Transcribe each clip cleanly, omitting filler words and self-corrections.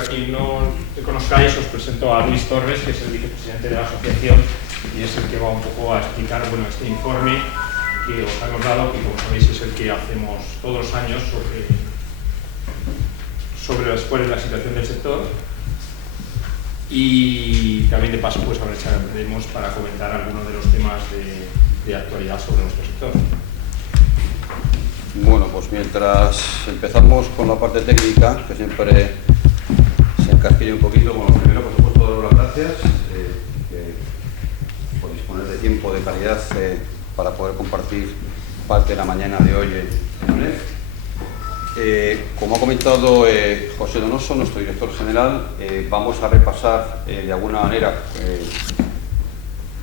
para quien no te conozcáis, os presento a Luis Torres, que es el vicepresidente de la asociación y es el que va un poco a explicar este informe que os hemos dado, que como sabéis es el que hacemos todos los años sobre cuál es la situación del sector, y también de paso pues aprovecharemos para comentar algunos de los temas de actualidad sobre nuestro sector. Bueno, pues mientras empezamos con la parte técnica, que siempre se encasquilla un poquito, bueno, primero por supuesto doy las gracias por disponer de tiempo de calidad para poder compartir parte de la mañana de hoy en UNED. Como ha comentado José Donoso, nuestro director general, vamos a repasar de alguna manera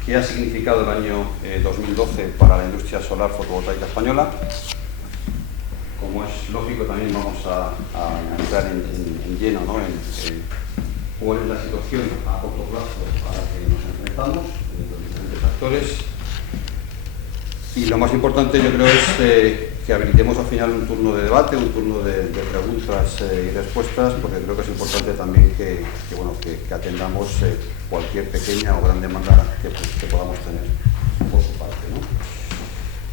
qué ha significado el año 2012 para la industria solar fotovoltaica española. Como es lógico, también vamos a entrar en lleno, ¿no?, en cuál es la situación a corto plazo a la que nos enfrentamos, los diferentes actores. Y lo más importante, yo creo, es que habilitemos al final un turno de debate, un turno de preguntas y respuestas, porque creo que es importante también que atendamos cualquier pequeña o gran demanda que podamos tener por su parte, ¿no?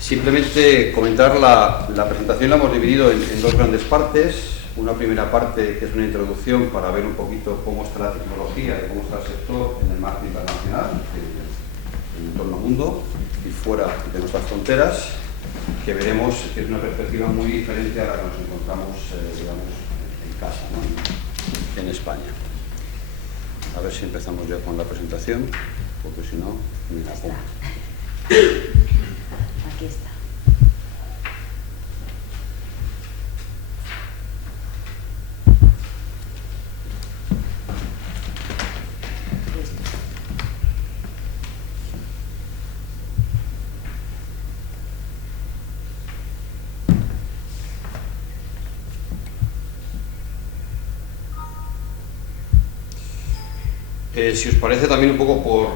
Simplemente comentar la presentación la hemos dividido en dos grandes partes. Una primera parte que es una introducción para ver un poquito cómo está la tecnología y cómo está el sector en el marco internacional, en torno al mundo y fuera de nuestras fronteras, que veremos que es una perspectiva muy diferente a la que nos encontramos digamos, en casa, ¿no?, en España. A ver si empezamos ya con la presentación, porque si no, me la pongo. Aquí está. Si os parece, también un poco por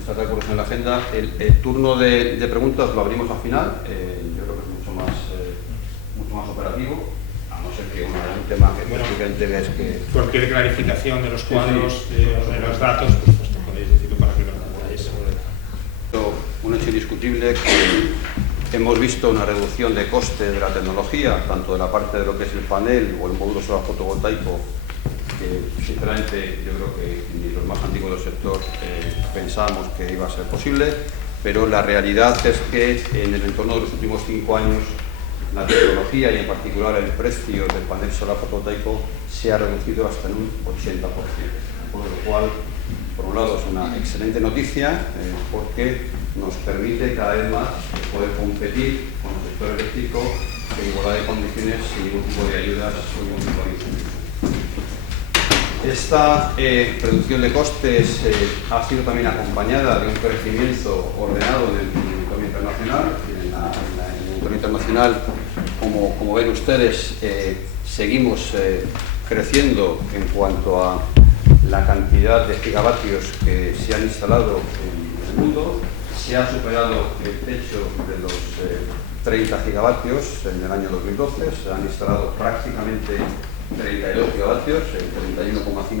estar de acuerdo en la agenda, el turno de preguntas lo abrimos al final. Yo creo que es mucho más operativo, a no ser que un tema que prácticamente es que... Cualquier clarificación de los cuadros o de los datos, pues podéis decirlo para que lo podáis. Un hecho indiscutible que hemos visto una reducción de coste de la tecnología, tanto de la parte de lo que es el panel o el módulo solar fotovoltaico, que sinceramente yo creo que ni los más antiguos del sector pensábamos que iba a ser posible, pero la realidad es que en el entorno de los últimos 5 años la tecnología y en particular el precio del panel solar fotovoltaico se ha reducido hasta en un 80%, por lo cual por un lado es una excelente noticia porque nos permite cada vez más poder competir con el sector eléctrico en igualdad de condiciones sin ningún tipo de ayudas o ningún tipo de incentivos. Esta reducción de costes ha sido también acompañada de un crecimiento ordenado en el entorno internacional. En el entorno internacional, como ven ustedes, seguimos creciendo en cuanto a la cantidad de gigavatios que se han instalado en el mundo. Se ha superado el techo de los 30 gigavatios en el año 2012, se han instalado prácticamente 32 gigavatios, 31,5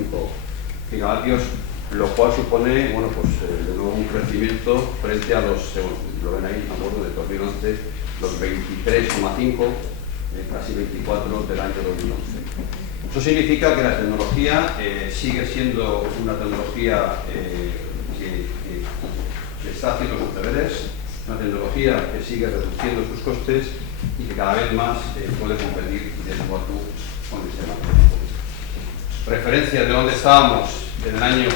gigavatios, lo cual supone, de nuevo un crecimiento frente a los, lo ven ahí, me acuerdo, de 2011, los 23,5, casi 24 del año 2011. Eso significa que la tecnología sigue siendo una tecnología que está haciendo sus deberes, una tecnología que sigue reduciendo sus costes y que cada vez más puede competir de tú a tú con el sistema tecnológico. Referencia de dónde estábamos en el año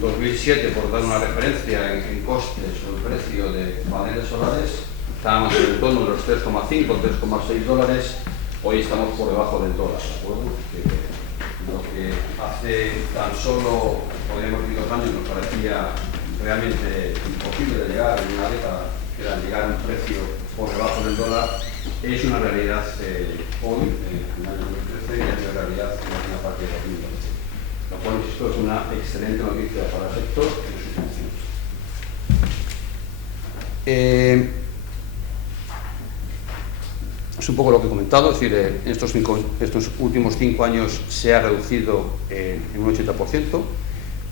2007, por dar una referencia en costes o el precio de paneles solares, estábamos en el torno de los 3,5 o 3,6 dólares, hoy estamos por debajo del dólar, ¿de acuerdo? Lo que hace tan solo, podríamos decir, 2 años nos parecía realmente imposible de llegar en una década, que era llegar a un precio por debajo del dólar, es una realidad hoy, en el año 2013, y es una realidad en la primera parte de 2020. Lo cual, insisto, es una excelente noticia para el sector y sus funciones. Es un poco lo que he comentado, es decir, en estos últimos 5 años se ha reducido en un 80%,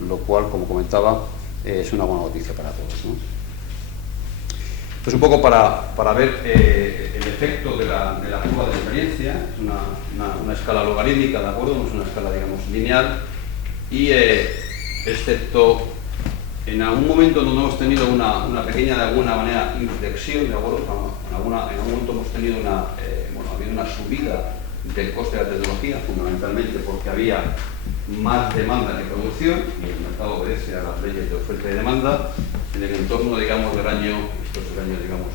lo cual, como comentaba, es una buena noticia para todos, ¿no? Entonces, un poco para ver el efecto de la curva de experiencia, es una escala logarítmica, ¿de acuerdo? No es una escala, digamos, lineal, y excepto en algún momento donde hemos tenido una pequeña, de alguna manera, inflexión, ¿de acuerdo? En algún momento hemos tenido ha habido una subida del coste de la tecnología, fundamentalmente porque había más demanda que producción, y el mercado obedece a las leyes de oferta y demanda. En el entorno, digamos, del año, esto es el año, digamos,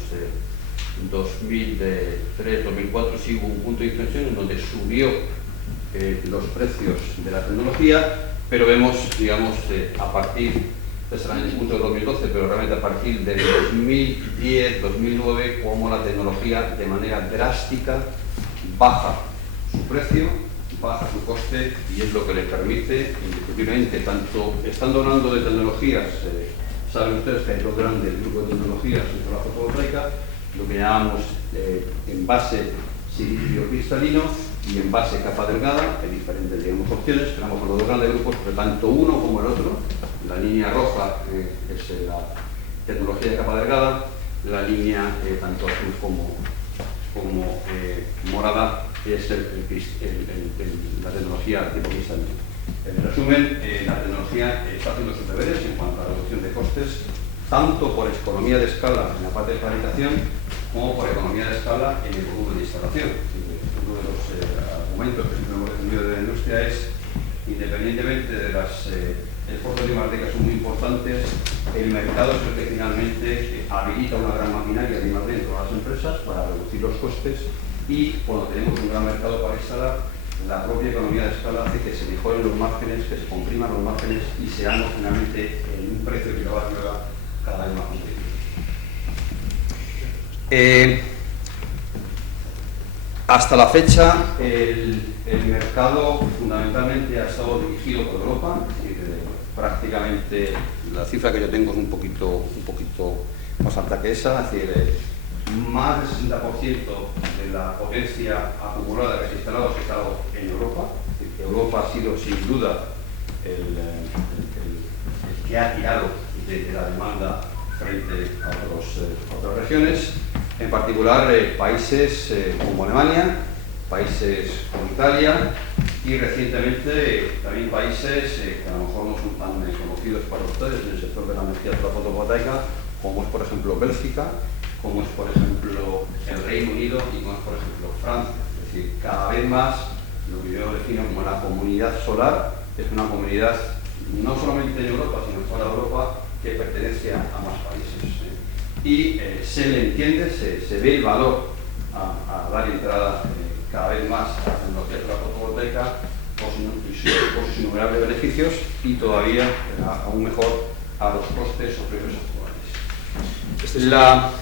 2003-2004, sí hubo un punto de inflexión en donde subió los precios de la tecnología, pero vemos, digamos, a partir, este es el punto del 2012, pero realmente a partir del 2010-2009, como la tecnología de manera drástica baja su precio, baja su coste, y es lo que le permite, indiscutiblemente, tanto estando hablando de tecnologías, saben ustedes que hay dos grandes grupos de tecnologías dentro de la fotovoltaica, lo que llamamos envase silicio cristalino y envase capa delgada. Hay diferentes, digamos, opciones, tenemos los dos grandes grupos, pero tanto uno como el otro. La línea roja es la tecnología de capa delgada, la línea tanto azul como morada es la tecnología tipo cristalino. En resumen, la tecnología está haciendo sus deberes en cuanto a reducción de costes, tanto por economía de escala en la parte de fabricación, como por economía de escala en el volumen de instalación. Uno de los argumentos que siempre hemos recibido de la industria es, independientemente de las esfuerzos climáticos son muy importantes, el mercado es el que finalmente habilita una gran maquinaria de I+D dentro de las empresas para reducir los costes, y cuando tenemos un gran mercado para instalar, la propia economía de escala hace que se mejoren los márgenes, que se compriman los márgenes y seamos finalmente en un precio que va cada vez más competitivo. Hasta la fecha, el mercado fundamentalmente ha estado dirigido por Europa, es decir, prácticamente la cifra que yo tengo es un poquito más alta que esa, es decir, más del 60% de la potencia acumulada que se ha instalado en Europa. Es decir, que Europa ha sido sin duda el que ha tirado de la demanda frente a otras regiones, en particular países como Alemania, países como Italia, y recientemente también países que a lo mejor no son tan conocidos para ustedes en el sector de la energía fotovoltaica, como es por ejemplo Bélgica, como es por ejemplo el Reino Unido y como es por ejemplo Francia. Es decir, cada vez más lo que yo defino como la comunidad solar es una comunidad no solamente en Europa, sino fuera de Europa, que pertenece a más países. Y se le entiende, se ve el valor a dar entrada cada vez más a la tecnología de la fotovoltaica por sus innumerables beneficios, y todavía aún mejor a los costes o precios actuales.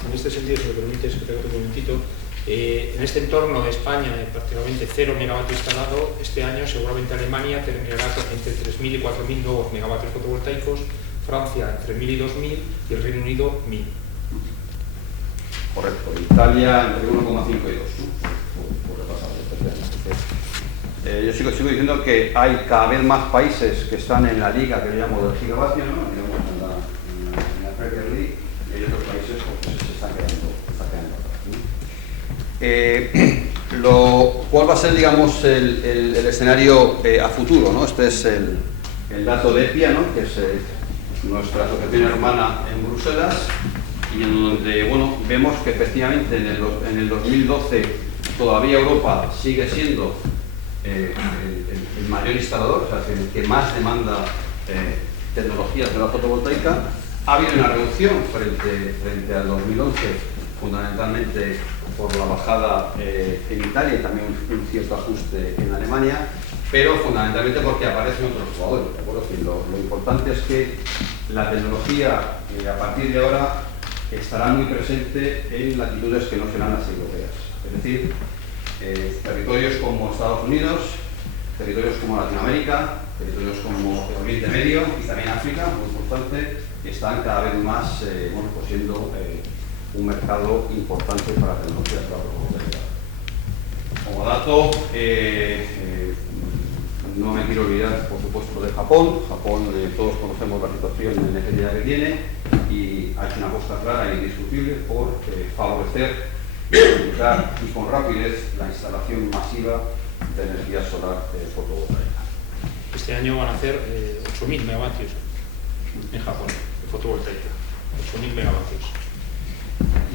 En este sentido, si me permites que te haga un momentito, en este entorno de España, prácticamente 0 megavatios instalado, este año seguramente Alemania terminará entre 3.000 y 4.000 nuevos megavatios fotovoltaicos, Francia entre 1.000 y 2.000 y el Reino Unido 1.000. Correcto, Italia entre 1,5 y 2, ¿no? por repasar. Yo sigo diciendo que hay cada vez más países que están en la liga que le llamo del gigavatio, ¿no? Digamos en la Premier League, y hay otros países que se están quedando atrás, ¿no? ¿Cuál va a ser, digamos, el escenario a futuro, ¿no? Este es el dato de EPIA, ¿no? Que es nuestra asociación hermana en Bruselas, y en donde, bueno, vemos que efectivamente en el 2012 todavía Europa sigue siendo el mayor instalador, o sea, el que más demanda tecnologías de la fotovoltaica. Ha habido una reducción frente al 2011, fundamentalmente por la bajada en Italia y también un cierto ajuste en Alemania, pero fundamentalmente porque aparecen otros jugadores, ¿de acuerdo? Lo importante es que la tecnología a partir de ahora estará muy presente en latitudes que no serán las europeas, es decir, territorios como Estados Unidos, territorios como Latinoamérica, territorios como el Oriente Medio y también África, muy importante, están cada vez más siendo un mercado importante para la tecnología de la fotovoltaica. Como dato, no me quiero olvidar, por supuesto, de Japón. Japón, todos conocemos la situación energética que tiene y ha hecho una apuesta clara e indiscutible por favorecer y con rapidez la instalación masiva de energía solar fotovoltaica. Este año van a hacer 8.000 megavatios en Japón, de fotovoltaica. 8.000 megavatios.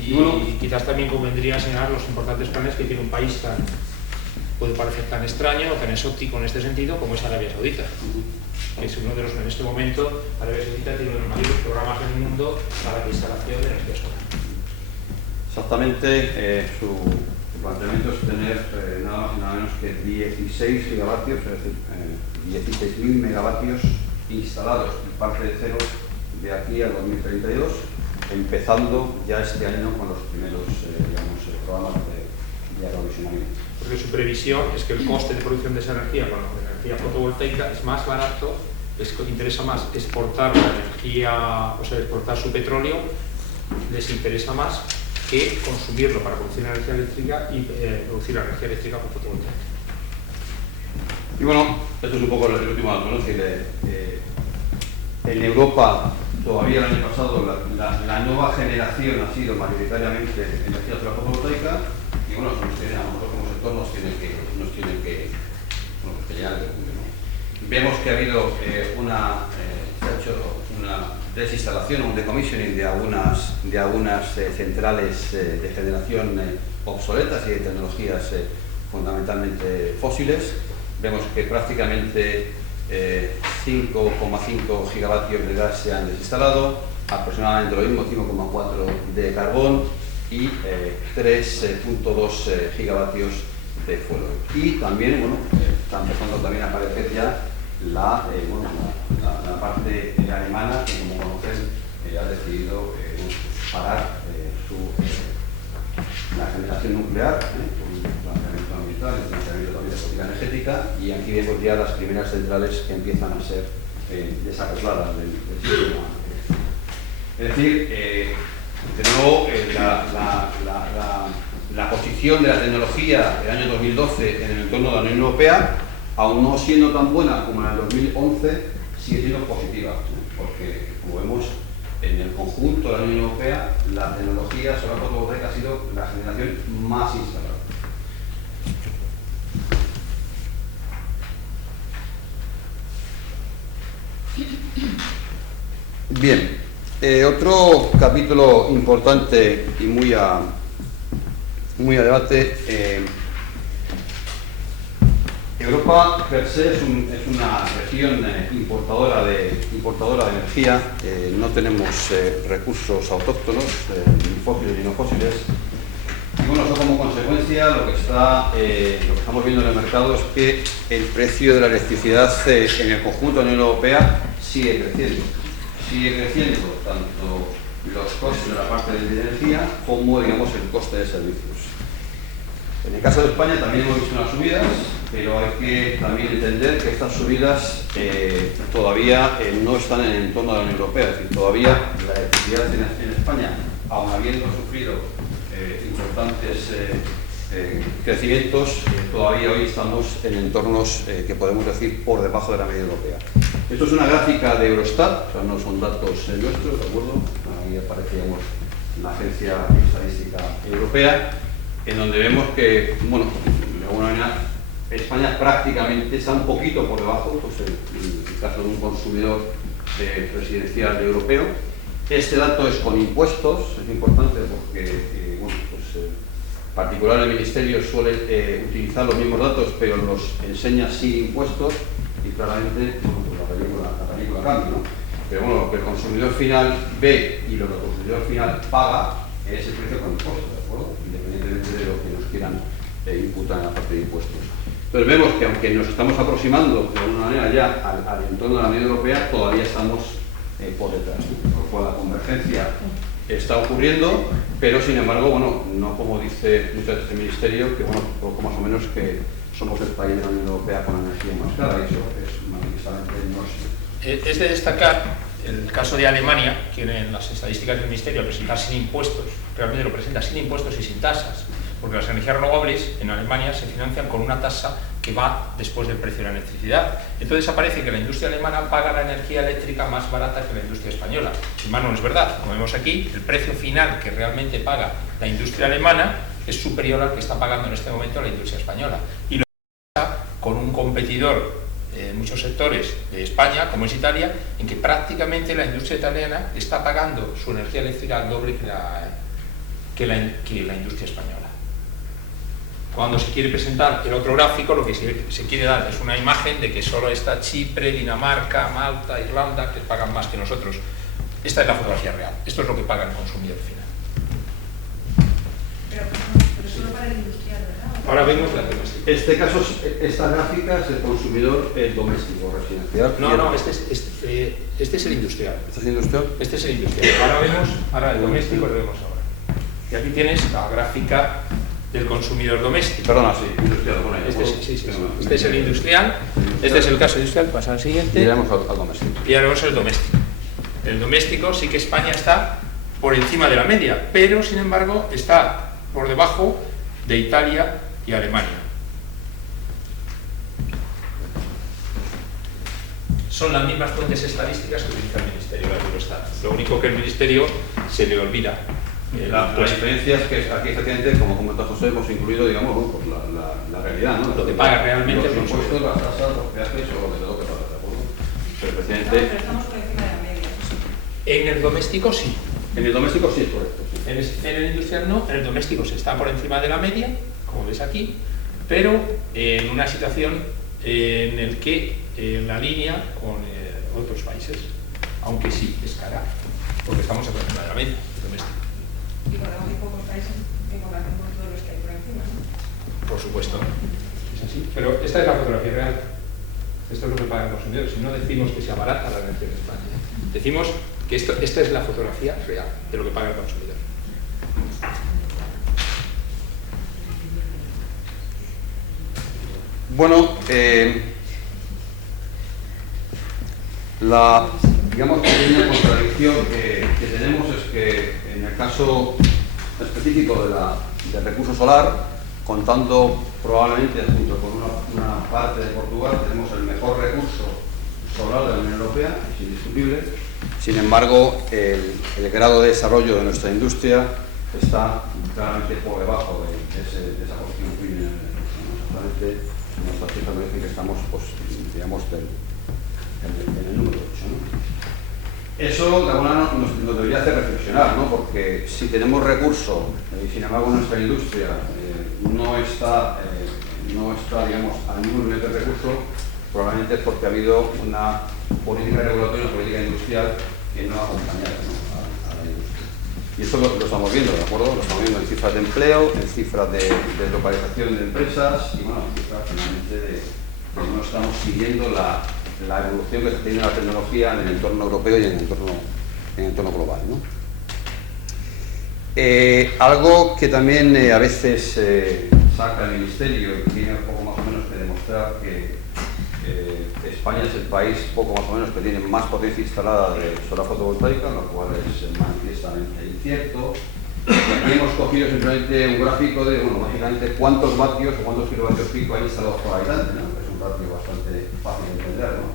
Y quizás también convendría señalar los importantes planes que tiene un país tan, puede parecer tan extraño o tan exótico en este sentido como es Arabia Saudita, que es uno de los, en este momento, Arabia Saudita tiene uno de los mayores programas del mundo para la instalación de energía solar. Exactamente, su planteamiento es tener nada más y nada menos que 16 gigavatios, es decir, 16.000 megavatios instalados en parte de cero de aquí al 2032, empezando ya este año con los primeros programas de aprovisionamiento. Porque su previsión es que el coste de producción de esa energía con la energía fotovoltaica es más barato, les interesa más exportar la energía, o sea, exportar su petróleo, les interesa más que consumirlo para producir energía eléctrica y producir la energía eléctrica con fotovoltaica. Y bueno, esto es un poco el último dato, ¿no? Es decir, en Europa todavía el año pasado la nueva generación ha sido mayoritariamente energía solar fotovoltaica y bueno, a nosotros como sector nos tiene que llenar de punto, ¿no? Vemos que ha habido se ha hecho una desinstalación o un decommissioning de algunas centrales de generación obsoletas y de tecnologías fundamentalmente fósiles. Vemos que prácticamente 5,5 gigavatios de gas se han desinstalado, aproximadamente lo mismo, 5,4 de carbón y 3,2 gigavatios de fuelo. Y también, bueno, está empezando también a aparecer ya la parte alemana, que como conocen ha decidido parar la generación nuclear, por un planteamiento ambiental, un planteamiento también de política energética, y aquí vemos ya las primeras centrales que empiezan a ser desacopladas del sistema. Es decir, de nuevo, la posición de la tecnología del año 2012 en el entorno de la Unión Europea, aún no siendo tan buena como en el 2011, sigue siendo positiva, porque, como vemos, en el conjunto de la Unión Europea, la tecnología solar fotovoltaica ha sido la generación más instalada. Bien, otro capítulo importante y muy a debate. Europa per se es una región importadora de energía. No tenemos recursos autóctonos, ni fósiles ni no fósiles. Y bueno, eso como consecuencia lo que estamos viendo en el mercado es que el precio de la electricidad en el conjunto de la Unión Europea sigue creciendo. Sigue creciendo tanto los costes de la parte de energía como, digamos, el coste de servicios. En el caso de España también hemos visto unas subidas, pero hay que también entender que estas subidas todavía no están en el entorno de la Unión Europea. Es decir, todavía la electricidad en España, aun habiendo sufrido importantes crecimientos, todavía hoy estamos en entornos que podemos decir por debajo de la media europea. Esto es una gráfica de Eurostat, o sea, no son datos nuestros, ¿de acuerdo? Ahí aparece, digamos, la Agencia Estadística Europea, en donde vemos que, bueno, de alguna manera, España prácticamente está un poquito por debajo, pues en el caso de un consumidor residencial europeo. Este dato es con impuestos, es importante porque, bueno, pues, en particular el Ministerio suele utilizar los mismos datos, pero los enseña sin impuestos y claramente, bueno, pues la película cambia, ¿no? Pero bueno, lo que el consumidor final ve y lo que el consumidor final paga es el precio con impuestos, ¿de acuerdo? Independientemente de lo que nos quieran imputar en la parte de impuestos. Entonces vemos que aunque nos estamos aproximando de alguna manera ya al entorno de la media europea, todavía estamos por detrás, ¿no? Por lo cual la convergencia está ocurriendo, pero sin embargo, bueno, no como dice muchas veces el Ministerio, que bueno, poco más o menos que somos el país de la Unión Europea con la energía más cara, y eso es manifestamente no es. Es de destacar el caso de Alemania, que en las estadísticas del Ministerio al presentar sin impuestos, realmente lo presenta sin impuestos y sin tasas, porque las energías renovables en Alemania se financian con una tasa que va después del precio de la electricidad. Entonces aparece que la industria alemana paga la energía eléctrica más barata que la industria española. Sin embargo, no es verdad. Como vemos aquí, el precio final que realmente paga la industria alemana es superior al que está pagando en este momento la industria española. Y lo pasa con un competidor en muchos sectores de España, como es Italia, en que prácticamente la industria italiana está pagando su energía eléctrica al doble que la industria española. Cuando se quiere presentar el otro gráfico, lo que se quiere dar es una imagen de que solo está Chipre, Dinamarca, Malta, Irlanda, que pagan más que nosotros. Esta es la fotografía real. Esto es lo que paga el consumidor final. Pero solo para el industrial, ¿verdad? Ahora vemos la doméstica. En este caso, esta gráfica es el consumidor doméstico, residencial. No, este es el industrial. ¿Este es industrial? Este es el industrial. Ahora vemos el doméstico, lo vemos ahora. Y aquí tienes la gráfica del consumidor doméstico. Perdona, sí, industrial. Bueno, este es el industrial, este es el caso industrial, pasa al siguiente. Y vamos al doméstico. Y ahora vemos el doméstico. El doméstico sí que España está por encima de la media, pero sin embargo está por debajo de Italia y Alemania. Son las mismas fuentes estadísticas que utiliza el Ministerio de Eurostat. Lo único que el Ministerio se le olvida. La diferencia es que aquí, efectivamente, como comentó José, hemos incluido, digamos, pues la realidad, ¿no? Lo que paga realmente los impuestos, las tasas, los peajes o lo que te toque pagar, ¿de acuerdo? Pero efectivamente... Pero estamos por encima de la media. En el doméstico sí. En el doméstico sí es correcto. Sí. En el industrial no, en el doméstico se está por encima de la media, como ves aquí, pero en una situación en el que en la línea con otros países, aunque sí es cara, porque estamos por encima de la media doméstico. Y podemos muy pocos países en comparación con todos los que hay por encima, ¿no? Por supuesto, es así. Pero esta es la fotografía real. Esto es lo que paga el consumidor. Si no decimos que sea barata la energía en España, decimos que esta es la fotografía real de lo que paga el consumidor. Bueno, la pequeña contradicción que tenemos es que en el caso específico del recurso solar, contando probablemente junto con una parte de Portugal, tenemos el mejor recurso solar de la Unión Europea, es indiscutible. Sin embargo, el grado de desarrollo de nuestra industria está claramente por debajo de esa posición premium. Exactamente, nuestras cifras me dicen que estamos, pues, digamos, en el número 8, ¿no? Eso de alguna manera nos debería hacer reflexionar, ¿no? Porque si tenemos recursos y sin embargo nuestra industria no está, digamos, al mismo nivel de recursos, probablemente es porque ha habido una política regulatoria, una política industrial que no ha acompañado, ¿no? a la industria. Y eso lo estamos viendo, ¿de acuerdo? Lo estamos viendo en cifras de empleo, en cifras de localización de empresas y, bueno, en cifras finalmente de que no estamos siguiendo la evolución que está teniendo la tecnología en el entorno europeo y en el entorno global, ¿no? Algo que también a veces saca el Ministerio y tiene un poco más o menos que demostrar que España es el país poco más o menos que tiene más potencia instalada de solar fotovoltaica, lo cual es manifiestamente incierto. Y aquí hemos cogido simplemente un gráfico de, bueno, básicamente cuántos vatios o cuántos kilovatios pico hay instalados por habitante, ¿no? Es un ratio bastante fácil de entender, ¿no?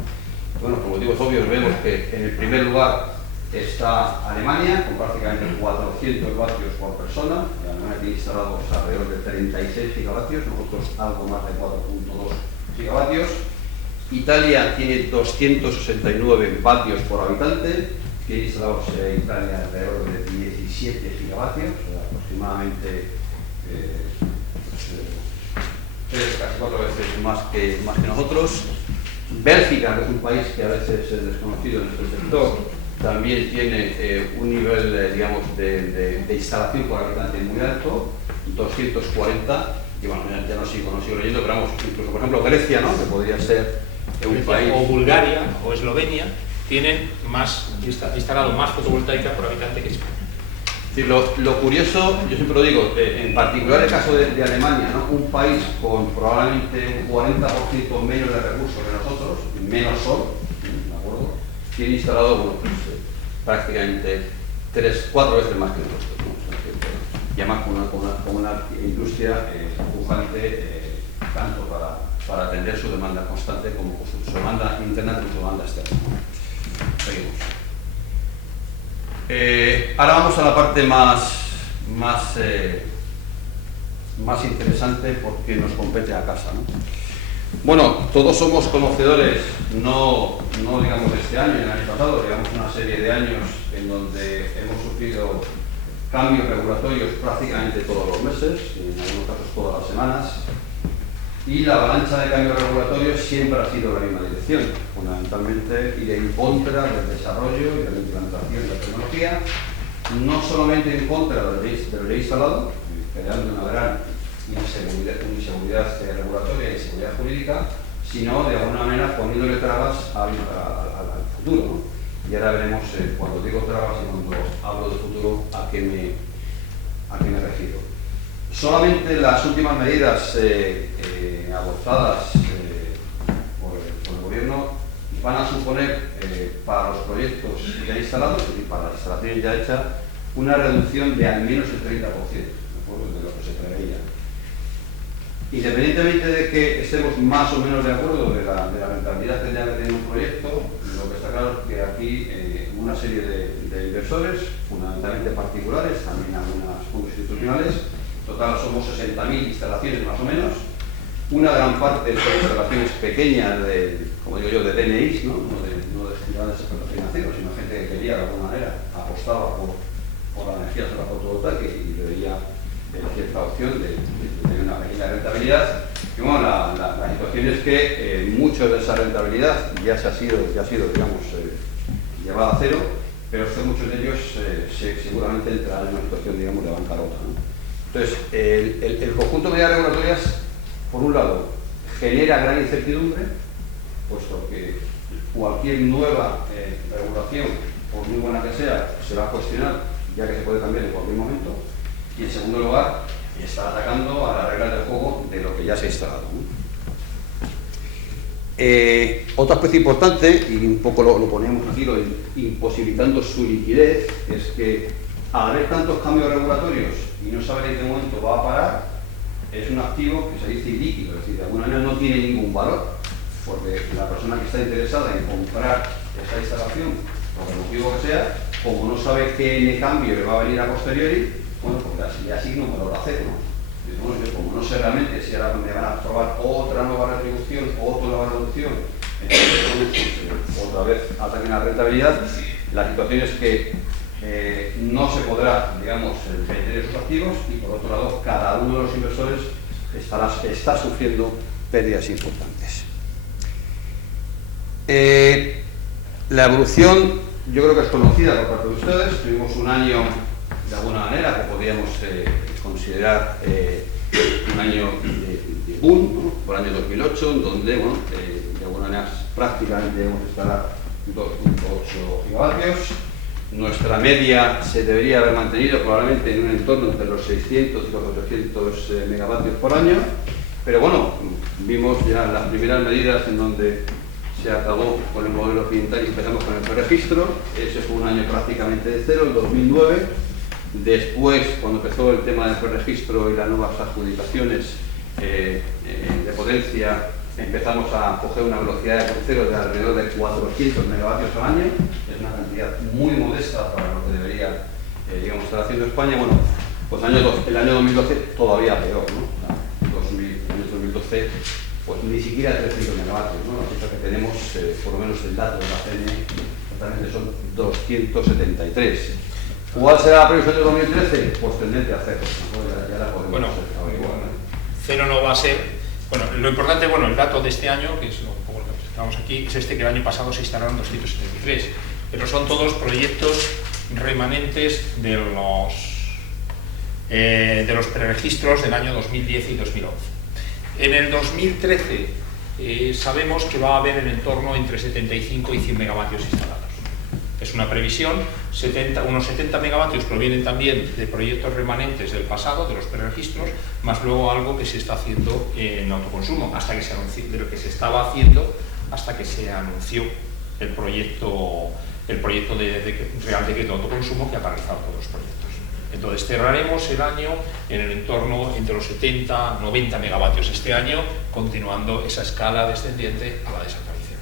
Bueno, por motivos obvios vemos que en el primer lugar está Alemania, con prácticamente 400 vatios por persona. Alemania tiene instalados alrededor de 36 gigavatios, nosotros algo más de 4.2 gigavatios. Italia tiene 269 vatios por habitante, tiene instalados Italia alrededor de 17 gigavatios, o sea, aproximadamente casi 4 veces más que nosotros. Bélgica, que es un país que a veces es desconocido en este sector, también tiene un nivel, digamos, de instalación por habitante muy alto, 240, y bueno, ya no sigo leyendo, pero vamos, incluso por ejemplo Grecia, ¿no? Que podría ser un país... O Bulgaria o Eslovenia tienen instalado más fotovoltaica por habitante que España. Sí, lo curioso, yo siempre lo digo, en particular el caso de Alemania, ¿no? Un país con probablemente un 40% menos de recursos que nosotros, menos sol, ¿de acuerdo? Tiene instalado, bueno, pues, prácticamente 3-4 veces más que nosotros, ¿no? O sea, y además con una industria pujante tanto para atender su demanda constante como su demanda interna como su demanda externa. Seguimos. Ahora vamos a la parte más interesante porque nos compete a casa, ¿no? Bueno, todos somos conocedores, no digamos de este año, el año pasado, digamos una serie de años en donde hemos sufrido cambios regulatorios prácticamente todos los meses, en algunos casos todas las semanas, y la avalancha de cambios regulatorios siempre ha sido la misma dirección, fundamentalmente ir en contra del desarrollo y de la implantación de la tecnología, no solamente en contra de lo ya instalado, creando una gran inseguridad regulatoria y inseguridad jurídica, sino de alguna manera poniéndole trabas al futuro, ¿no? Y ahora veremos, cuando digo trabas y cuando hablo de futuro, a qué me refiero. Solamente las últimas medidas adoptadas por el Gobierno van a suponer para los proyectos ya instalados, es decir, para las instalaciones ya hechas, una reducción de al menos el 30%, de lo que se preveía. Independientemente de que estemos más o menos de acuerdo de la rentabilidad que tenga que tener un proyecto, lo que está claro es que aquí una serie de inversores, fundamentalmente particulares, también algunos fondos institucionales, total somos 60.000 instalaciones más o menos, una gran parte son instalaciones pequeñas como digo yo, de DNIs, no de grandes expertos financieros, sino gente que quería de alguna manera, apostaba por la energía solar fotovoltaica y veía cierta opción de tener una pequeña rentabilidad. Y bueno, la situación es que mucho de esa rentabilidad ya ha sido digamos, llevada a cero, pero es que muchos de ellos seguramente entrarán en una situación, digamos, de bancarrota, ¿no? Entonces, el conjunto de medidas regulatorias, por un lado, genera gran incertidumbre, puesto que cualquier nueva regulación, por muy buena que sea, se va a cuestionar, ya que se puede cambiar en cualquier momento. Y en segundo lugar, está atacando a las reglas del juego de lo que ya se ha instalado, ¿no? Otro aspecto importante, y un poco lo ponemos aquí, imposibilitando su liquidez, es que al haber tantos cambios regulatorios y no saber en qué momento va a parar, es un activo que se dice ilíquido, es decir, de alguna manera no tiene ningún valor, porque la persona que está interesada en comprar esa instalación, por el motivo que sea, como no sabe qué cambio le va a venir a posteriori, bueno, porque así ya asigno un valor a cero, ¿no? Entonces, bueno, yo como no sé realmente si ahora me van a aprobar otra nueva retribución o otra nueva reducción, entonces, otra vez ataquen la rentabilidad, la situación es que no se podrá, digamos, vender esos activos y por otro lado, cada uno de los inversores está sufriendo pérdidas importantes. La evolución yo creo que es conocida por parte de ustedes. Tuvimos un año de alguna manera que podríamos considerar un año de boom, ¿no? Por el año 2008, en donde, bueno, de alguna manera prácticamente debemos instalar 2.8 gigavatios. Nuestra media se debería haber mantenido probablemente en un entorno entre los 600 y los 800 megavatios por año, pero bueno, vimos ya las primeras medidas en donde se acabó con el modelo occidental y empezamos con el preregistro. Ese fue un año prácticamente de cero, el 2009. Después, cuando empezó el tema del preregistro y las nuevas adjudicaciones de potencia, empezamos a coger una velocidad de crucero de alrededor de 400 megavatios al año. Es una cantidad muy modesta para lo que debería digamos, estar haciendo España. Bueno, pues el año 2012 todavía peor, ¿no? El año 2012 pues ni siquiera 300 megavatios, ¿no? La cifra que tenemos, por lo menos el dato de la CNE, totalmente son 273. ¿Cuál será la previsión de 2013? Pues tendente a cero, ¿no? Ya la podemos averiguar, ¿no? Cero no va a ser. Bueno, lo importante, bueno, el dato de este año, que es un poco lo que presentamos aquí, es que el año pasado se instalaron 273, pero son todos proyectos remanentes de los preregistros del año 2010 y 2011. En el 2013 sabemos que va a haber en el entorno entre 75 y 100 megavatios instalados. Es una previsión, unos 70 megavatios provienen también de proyectos remanentes del pasado, de los preregistros, más luego algo que se está haciendo en autoconsumo, de lo que se estaba haciendo hasta que se anunció el proyecto de Real Decreto de Autoconsumo que ha paralizado todos los proyectos. Entonces cerraremos el año en el entorno entre los 70-90 megavatios este año, continuando esa escala descendiente a la desaparición.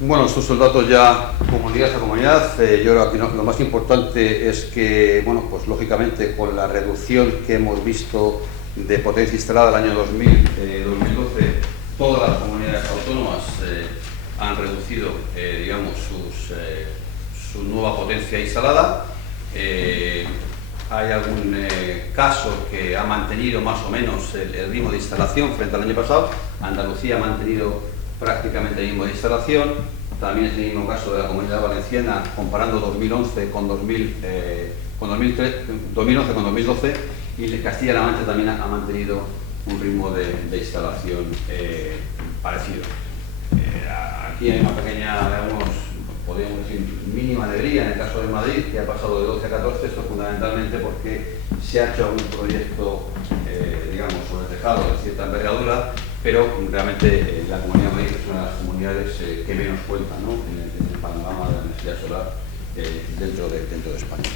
Bueno, estos son datos ya comunidad a comunidad. Yo creo que lo más importante es que, bueno, pues lógicamente con la reducción que hemos visto de potencia instalada el año 2012, todas las comunidades autónomas han reducido, digamos, su nueva potencia instalada. Hay algún caso que ha mantenido más o menos el ritmo de instalación frente al año pasado. Andalucía ha mantenido prácticamente el mismo de instalación. También es el mismo caso de la Comunidad Valenciana, comparando 2011 con 2012, y Castilla-La Mancha también ha mantenido un ritmo de instalación parecido. Aquí hay una pequeña, digamos, podríamos decir, mínima alegría en el caso de Madrid, que ha pasado de 12 a 14, esto fundamentalmente porque se ha hecho un proyecto, digamos, sobre tejado de cierta envergadura, pero realmente la Comunidad de Madrid es una de las comunidades que menos cuenta, ¿no?, en el panorama de la energía solar dentro de España.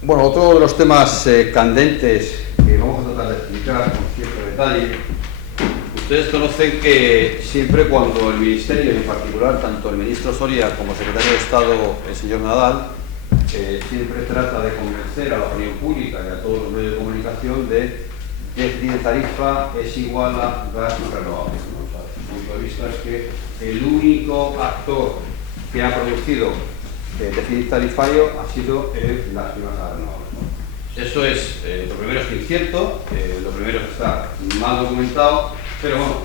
Bueno, otro de los temas candentes que vamos a tratar de explicar con cierto detalle. Ustedes conocen que siempre cuando el Ministerio, en particular tanto el ministro Soria como el secretario de Estado, el señor Nadal, siempre trata de convencer a la opinión pública y a todos los medios de comunicación de que déficit de tarifa es igual a gas no renovable, ¿no? O sea, su punto de vista es que el único actor que ha producido déficit tarifario ha sido las primas renovables, ¿no? Eso es, lo primero es incierto, lo primero es que está mal documentado, pero bueno,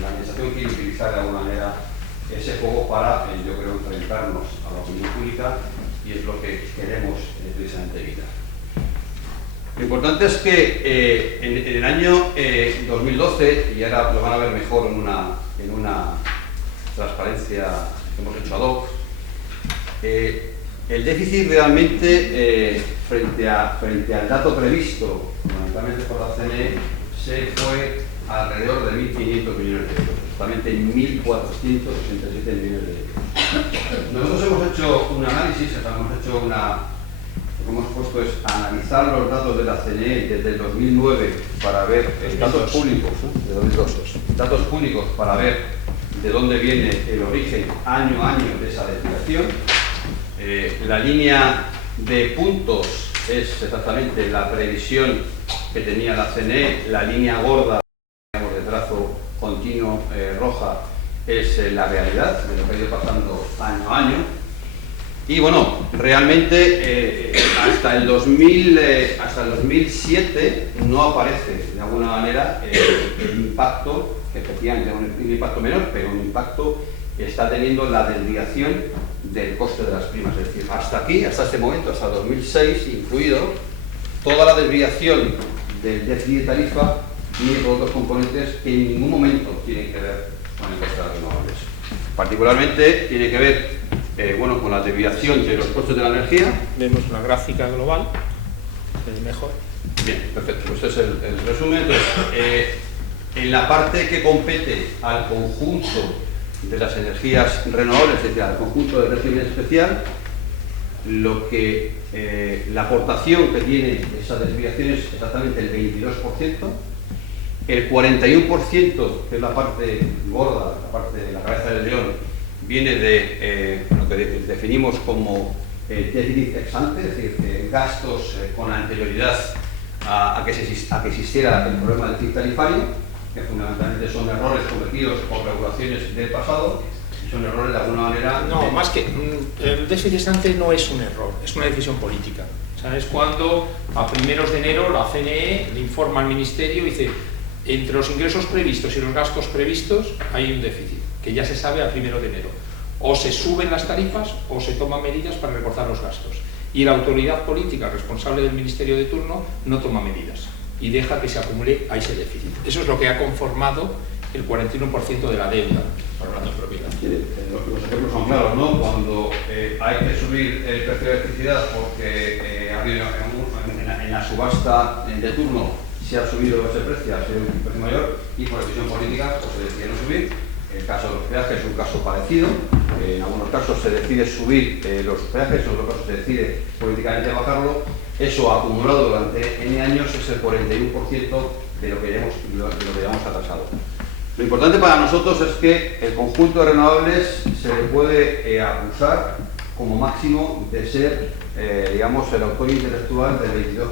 la administración quiere utilizar de alguna manera ese juego para, yo creo, enfrentarnos a la opinión pública, y es lo que queremos precisamente evitar. Lo importante es que en el año 2012, y ahora lo van a ver mejor en una transparencia que hemos hecho ad hoc, el déficit realmente frente al dato previsto, fundamentalmente por la CNE, se fue alrededor de 1.500 millones de euros, exactamente 1.487 millones de euros. Nosotros hemos hecho un análisis, lo que hemos puesto es analizar los datos de la CNE desde el 2009 para ver datos públicos, de 2012, datos públicos para ver de dónde viene el origen año a año de esa desviación. La línea de puntos es exactamente la previsión que tenía la CNE, la línea gorda, digamos, de trazo continuo roja, es la realidad de lo que ha ido pasando año a año. Y bueno, realmente hasta el 2007 no aparece de alguna manera el impacto, que efectivamente es un impacto menor, pero un impacto que está teniendo la desviación del coste de las primas. Es decir, hasta aquí, hasta este momento, hasta 2006 incluido, toda la desviación del déficit de tarifa viene por otros componentes que en ningún momento tienen que ver con el coste de las renovables. Particularmente tiene que ver bueno, con la desviación de los costes de la energía. Vemos una gráfica global, mejor. Bien, perfecto. Este es el resumen. Entonces, en la parte que compete al conjunto de las energías renovables, es decir, al conjunto del régimen especial, lo que la aportación que tiene esa desviación es exactamente el 22%. El 41%, que es la parte gorda, la parte de la cabeza del león, viene de lo que definimos como déficit ex ante, es decir, gastos con anterioridad a que existiera el problema del déficit tarifario, que fundamentalmente son errores cometidos por regulaciones del pasado, y son errores de alguna manera... No, más que el déficit ex ante no es un error, es una decisión política. O sea, es cuando a primeros de enero la CNE le informa al Ministerio y dice: entre los ingresos previstos y los gastos previstos hay un déficit, que ya se sabe a primero de enero. O se suben las tarifas o se toman medidas para recortar los gastos. Y la autoridad política responsable del ministerio de turno no toma medidas y deja que se acumule a ese déficit. Eso es lo que ha conformado el 41% de la deuda, hablando de propiedad. Los ejemplos son claros, ¿no? Cuando hay que subir el precio de electricidad porque ha habido en la subasta de turno se ha subido ese precio, ha sido un precio mayor, y por decisión política pues se decide no subir. El caso de los peajes es un caso parecido. En algunos casos se decide subir los peajes, en otros casos se decide políticamente bajarlo. Eso acumulado durante N años es el 41% de lo que llamamos atrasado. Lo importante para nosotros es que el conjunto de renovables se le puede acusar como máximo de ser, digamos, el autor intelectual del 22%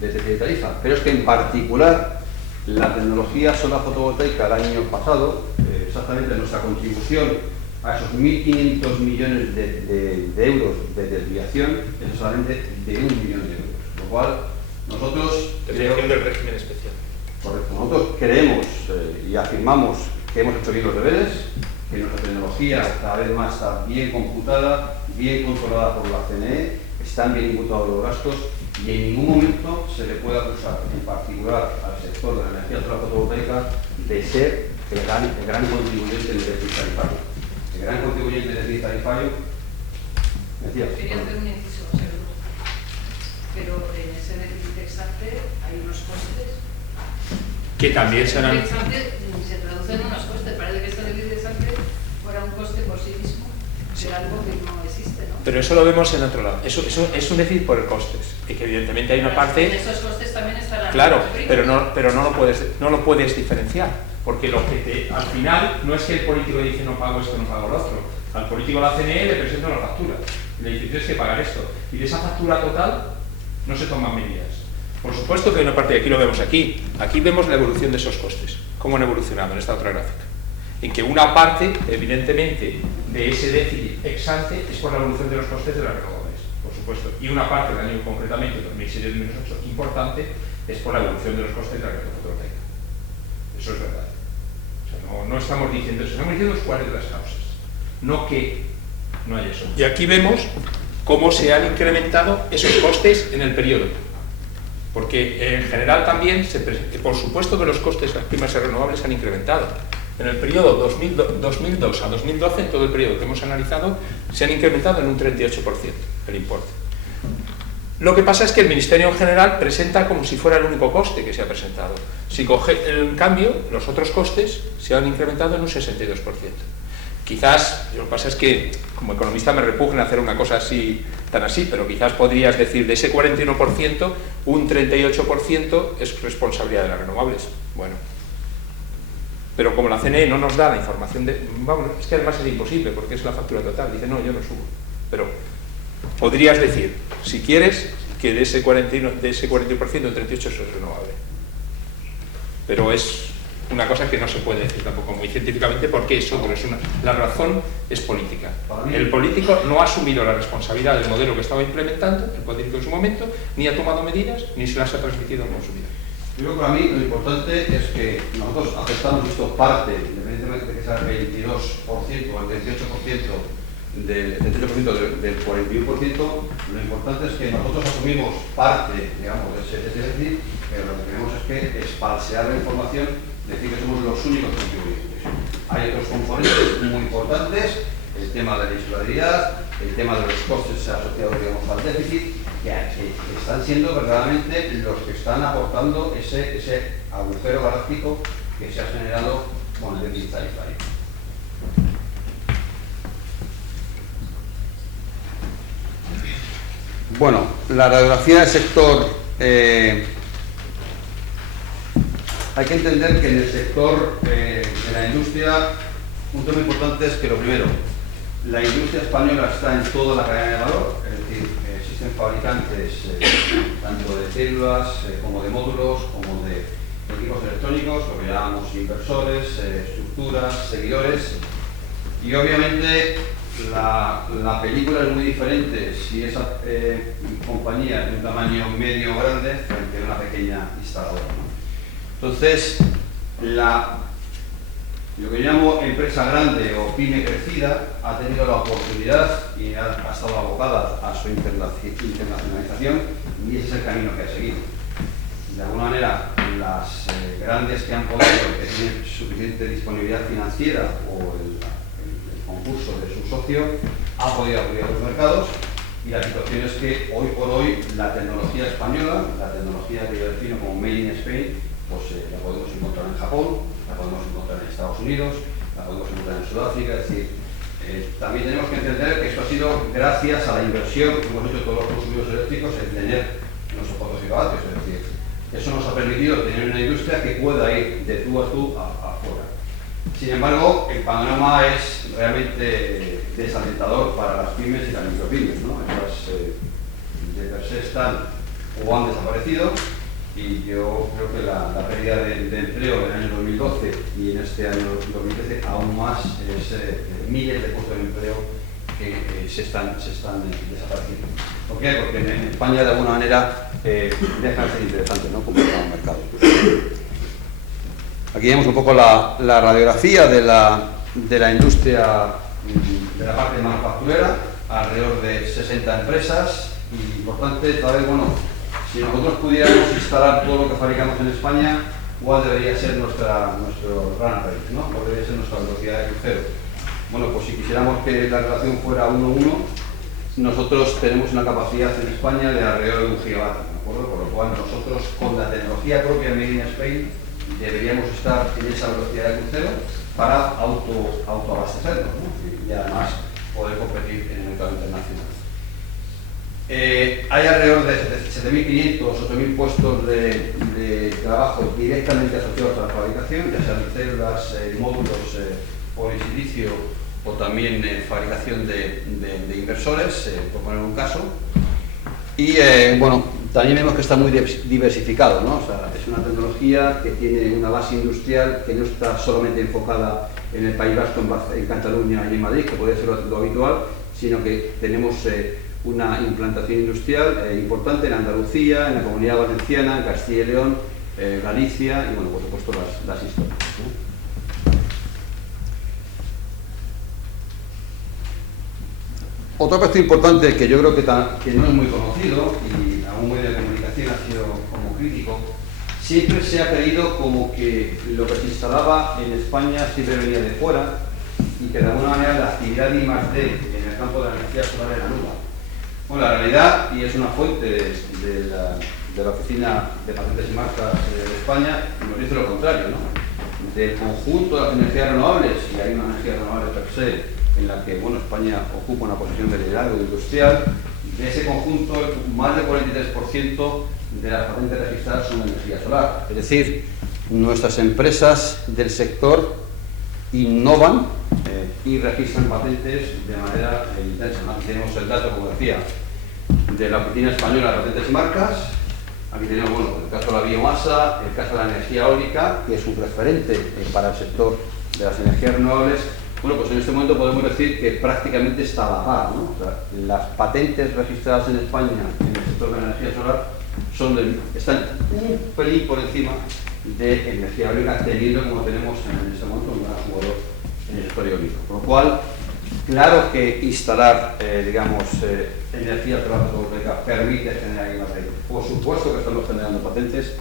de déficit de tarifa. Pero es que en particular la tecnología solar fotovoltaica el año pasado, exactamente nuestra contribución a esos 1.500 millones de euros de desviación es solamente de 1 millón de euros. Lo cual nosotros... Desviación del régimen especial. Correcto. Nosotros creemos y afirmamos que hemos hecho bien los deberes, que nuestra tecnología cada vez más está bien computada, bien controlada por la CNE, están bien imputados los gastos y en ningún momento se le puede acusar, en particular al sector de la energía solar fotovoltaica, de ser el gran contribuyente del déficit tarifario. El gran contribuyente del déficit tarifario, decías. Quería hacer un inciso, seguro. Pero en ese déficit ex-ante hay unos costes Que también serán... se traducen en unos costes. Parece que este déficit ex-ante fuera un coste por sí mismo de algo que no existe, ¿no? Pero eso lo vemos en otro lado. Eso es un déficit por el costes. Y que evidentemente hay una parte... Esos costes también estarán... Claro, pero no lo puedes diferenciar. Porque al final no es que el político dice no pago esto, no pago lo otro. Al político de la CNE le presenta una factura. Y le dice tienes que pagar esto. Y de esa factura total no se toman medidas. Por supuesto que hay una parte, y aquí lo vemos aquí vemos la evolución de esos costes, cómo han evolucionado en esta otra gráfica. En que una parte, evidentemente, de ese déficit ex ante es por la evolución de los costes de las renovables, por supuesto. Y una parte del año concretamente, 2007-2008, importante, es por la evolución de los costes de la energía fotovoltaica. Eso es verdad. O sea, no estamos diciendo eso, estamos diciendo cuáles las causas, no que no hay eso. Y aquí vemos cómo se han incrementado esos costes en el periodo. Porque en general también, por supuesto que los costes de las primas y renovables han incrementado. En el periodo 2002 a 2012, en todo el periodo que hemos analizado, se han incrementado en un 38% el importe. Lo que pasa es que el Ministerio en general presenta como si fuera el único coste que se ha presentado. Si coge, en cambio, los otros costes se han incrementado en un 62%. Quizás, lo que pasa es que como economista me repugna hacer una cosa así, tan así, pero quizás podrías decir de ese 41%, un 38% es responsabilidad de las renovables. Bueno, pero como la CNE no nos da la información vamos, es que además es imposible porque es la factura total, dice no, yo no subo. Pero podrías decir, si quieres, que de ese 40%, el 38% es renovable. Pero es una cosa que no se puede decir tampoco muy científicamente porque eso, pero la razón es política. El político no ha asumido la responsabilidad del modelo que estaba implementando, el político en su momento, ni ha tomado medidas, ni se las ha transmitido al consumidor. Yo creo que para mí lo importante es que nosotros aceptamos esto parte, independientemente de que sea el 22% o el 38% del 41%, lo importante es que nosotros asumimos parte, digamos, de ese déficit, pero lo que queremos es que es falsear la información, decir que somos los únicos contribuyentes. Hay otros componentes muy importantes, el tema de la insularidad, el tema de los costes asociados, digamos, al déficit, que están siendo verdaderamente los que están aportando ese agujero galáctico que se ha generado con el déficit tarifario. Bueno, la radiografía del sector, hay que entender que en el sector de la industria, un tema importante es que lo primero, la industria española está en toda la cadena de valor, es decir, existen fabricantes tanto de células como de módulos, como de equipos electrónicos, lo que llamamos inversores, estructuras, seguidores, y obviamente la película es muy diferente si esa compañía es de un tamaño medio o grande frente a una pequeña instaladora, ¿no? Entonces, lo que yo llamo empresa grande o pyme crecida ha tenido la oportunidad y ha estado abocada a su internacionalización y ese es el camino que ha seguido. De alguna manera, las grandes que han podido, que tienen suficiente disponibilidad financiera o el concurso de su socio, ha podido acudir a los mercados y la situación es que hoy por hoy la tecnología española, la tecnología que yo defino como Made in Spain, pues la podemos encontrar en Japón, la podemos encontrar en Estados Unidos, la podemos encontrar en Sudáfrica. Es decir, también tenemos que entender que esto ha sido gracias a la inversión que hemos hecho todos los consumidores eléctricos en tener nuestros pozos gigavatios. Es decir, eso nos ha permitido tener una industria que pueda ir de tú a tú afuera. Sin embargo, el panorama es realmente desalentador para las pymes y las micropymes, ¿no? Estas de per se están o han desaparecido, y yo creo que la pérdida de empleo en el año 2012 y en este año 2013 aún más es miles de puestos de empleo que se están desapareciendo. ¿Por qué? Porque en España de alguna manera deja de ser interesante, ¿no?, como mercado. Aquí vemos un poco la radiografía de la industria, de la parte manufacturera, alrededor de 60 empresas, y importante, tal vez, bueno, si nosotros pudiéramos instalar todo lo que fabricamos en España, ¿cuál debería ser nuestro run rate, ¿no? ¿Cuál debería ser nuestra velocidad de crucero? Bueno, pues si quisiéramos que la relación fuera 1:1, nosotros tenemos una capacidad en España de alrededor de 1 gigavatio, ¿de acuerdo? Por lo cual nosotros, con la tecnología propia Made in Spain, deberíamos estar en esa velocidad de crucero para autoabastecernos, ¿no? Y además poder competir en el mercado internacional. Hay alrededor de 7.500, 8.000 puestos de trabajo directamente asociados a la fabricación, ya sean células, módulos, polisilicio o también fabricación de inversores, por poner un caso. Y bueno, también vemos que está muy diversificado, ¿no? O sea, es una tecnología que tiene una base industrial que no está solamente enfocada en el País Vasco, en Cataluña y en Madrid, que puede ser lo habitual, sino que tenemos una implantación industrial importante en Andalucía, en la Comunidad Valenciana, en Castilla y León, Galicia y, bueno, por supuesto, las historias, ¿no? Otro aspecto importante que yo creo que no es muy conocido, y algún medio de comunicación ha sido como crítico, siempre se ha creído como que lo que se instalaba en España siempre venía de fuera, y que de alguna manera la actividad de I+D en el campo de la energía solar era nula. Bueno, la realidad, y es una fuente de la Oficina de Patentes y Marcas de España, nos dice lo contrario, ¿no? Del conjunto de las energías renovables, y hay una energía renovable per se, en la que, bueno, España ocupa una posición de liderazgo industrial, de ese conjunto, más del 43% de las patentes registradas son de energía solar. Es decir, nuestras empresas del sector innovan y registran patentes de manera intensa, ¿no? Aquí tenemos el dato, como decía, de la Oficina Española de Patentes y Marcas. Aquí tenemos, bueno, el caso de la biomasa, el caso de la energía eólica, que es un referente para el sector de las energías renovables. Bueno, pues en este momento podemos decir que prácticamente está a la par, ¿no? O sea, las patentes registradas en España en el sector de la energía solar están un pelín por encima de energía eólica, teniendo como tenemos en este momento un gran jugador en el sector eólico. Por lo cual, claro que instalar, digamos, energía solar fotovoltaica permite generar I+D. Por supuesto que estamos generando patentes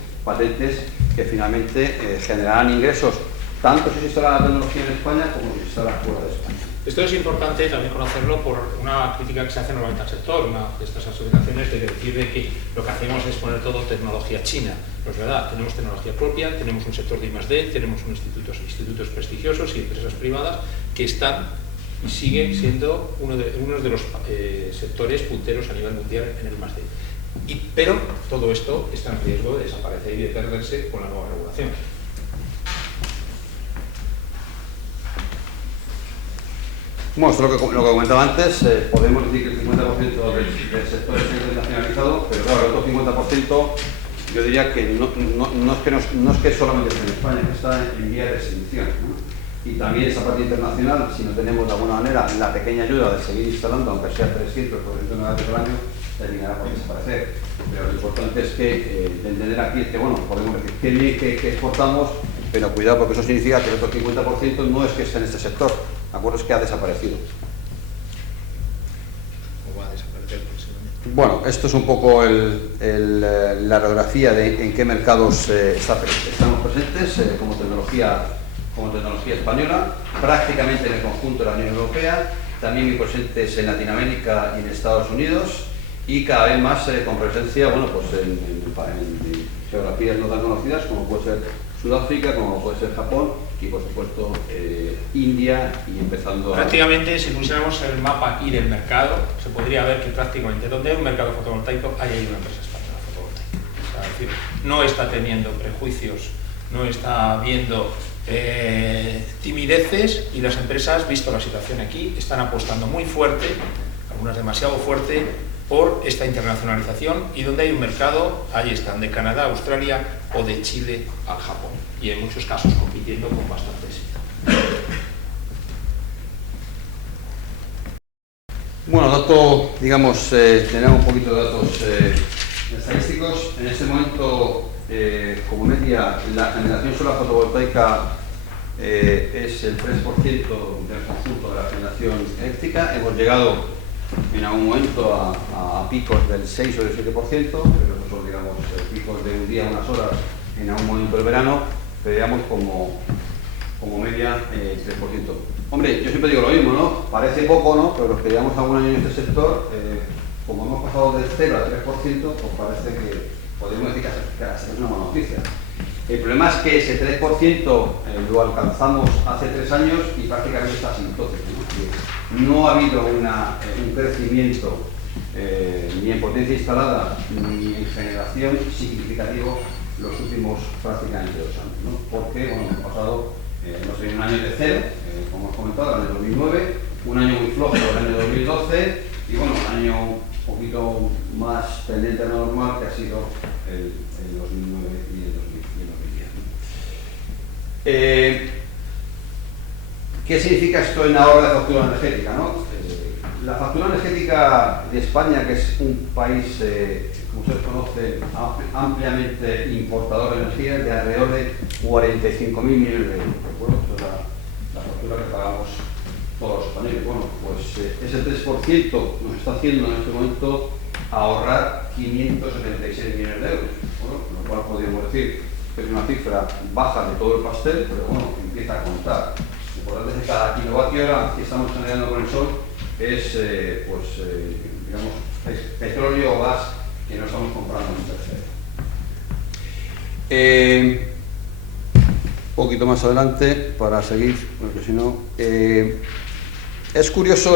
que finalmente generarán ingresos, tanto si se instala la tecnología en España como si se instala fuera de España. Esto es importante también conocerlo por una crítica que se hace normalmente al sector, una de estas asociaciones, de decir de que lo que hacemos es poner todo tecnología china. No es verdad, tenemos tecnología propia, tenemos un sector de I+D, tenemos institutos prestigiosos y empresas privadas que están y siguen siendo uno de los sectores punteros a nivel mundial en el I+D. Pero todo esto está en riesgo de desaparecer y de perderse con la nueva regulación. Bueno, esto es lo que comentaba antes, podemos decir que el 50% del sector está internacionalizado, pero claro, el otro 50% yo diría que no es que solamente esté en España, que está en vía de extinción, ¿no? Y también esa parte internacional, si no tenemos de alguna manera la pequeña ayuda de seguir instalando, aunque sea 300 o 400 megavatios al año, terminará por desaparecer. Pero lo importante es que entender aquí es que, bueno, podemos decir qué bien que exportamos, pero cuidado, porque eso significa que el otro 50% no es que esté en este sector. ¿De acuerdo? Es que ha desaparecido. ¿O va a desaparecer próximamente? Bueno, esto es un poco la radiografía de en qué mercados estamos presentes como tecnología española, prácticamente en el conjunto de la Unión Europea, también muy presentes en Latinoamérica y en Estados Unidos, y cada vez más con presencia, bueno, pues en geografías no tan conocidas como puede ser Sudáfrica, como puede ser Japón y por supuesto India y empezando a... Prácticamente, si pusiéramos el mapa aquí del mercado, se podría ver que prácticamente donde hay un mercado fotovoltaico, ahí hay una empresa española fotovoltaica. O sea, es decir, no está teniendo prejuicios, no está viendo timideces, y las empresas, visto la situación aquí, están apostando muy fuerte, algunas demasiado fuerte, por esta internacionalización, y donde hay un mercado, ahí están, de Canadá, Australia o de Chile al Japón, y en muchos casos compitiendo con bastante éxito. Bueno, dato, digamos, tenemos un poquito de datos estadísticos. En este momento, como media, la generación solar fotovoltaica es el 3% del conjunto de la generación eléctrica. Hemos llegado en algún momento a picos del 6 o del 7%, pero son, digamos, picos de un día, unas horas, en algún momento del verano, pero digamos como media 3%. Hombre, yo siempre digo lo mismo, ¿no? Parece poco, ¿no? Pero los que llevamos algún año en este sector, como hemos pasado del 0 al 3%, pues parece que podemos decir que es una buena noticia. El problema es que ese 3% lo alcanzamos hace 3 años y prácticamente está sin entonces, ¿no? No ha habido un crecimiento ni en potencia instalada ni en generación significativo los últimos prácticamente 2 años, ¿no? Porque, bueno, hemos pasado, hemos tenido un año de 0, como hemos comentado, el año 2009, un año muy flojo el año 2012 y, bueno, un año un poquito más pendiente a lo normal que ha sido el 2009 y el 2010. ¿Qué significa esto en ahorro de factura energética, ¿no? La factura energética de España, que es un país, como ustedes conocen, ampliamente importador de energía, de alrededor de 45.000 millones de euros. Bueno, esa es la factura que pagamos todos los españoles. Bueno, pues ese 3% nos está haciendo en este momento ahorrar 576 millones de euros. Bueno, con lo cual podríamos decir que es una cifra baja de todo el pastel, pero bueno, empieza a contar. Lo importante es que cada kilovatio hora que estamos generando con el sol es, digamos, es petróleo o gas que no estamos comprando en tercero. Un poquito más adelante para seguir, porque si no... es curioso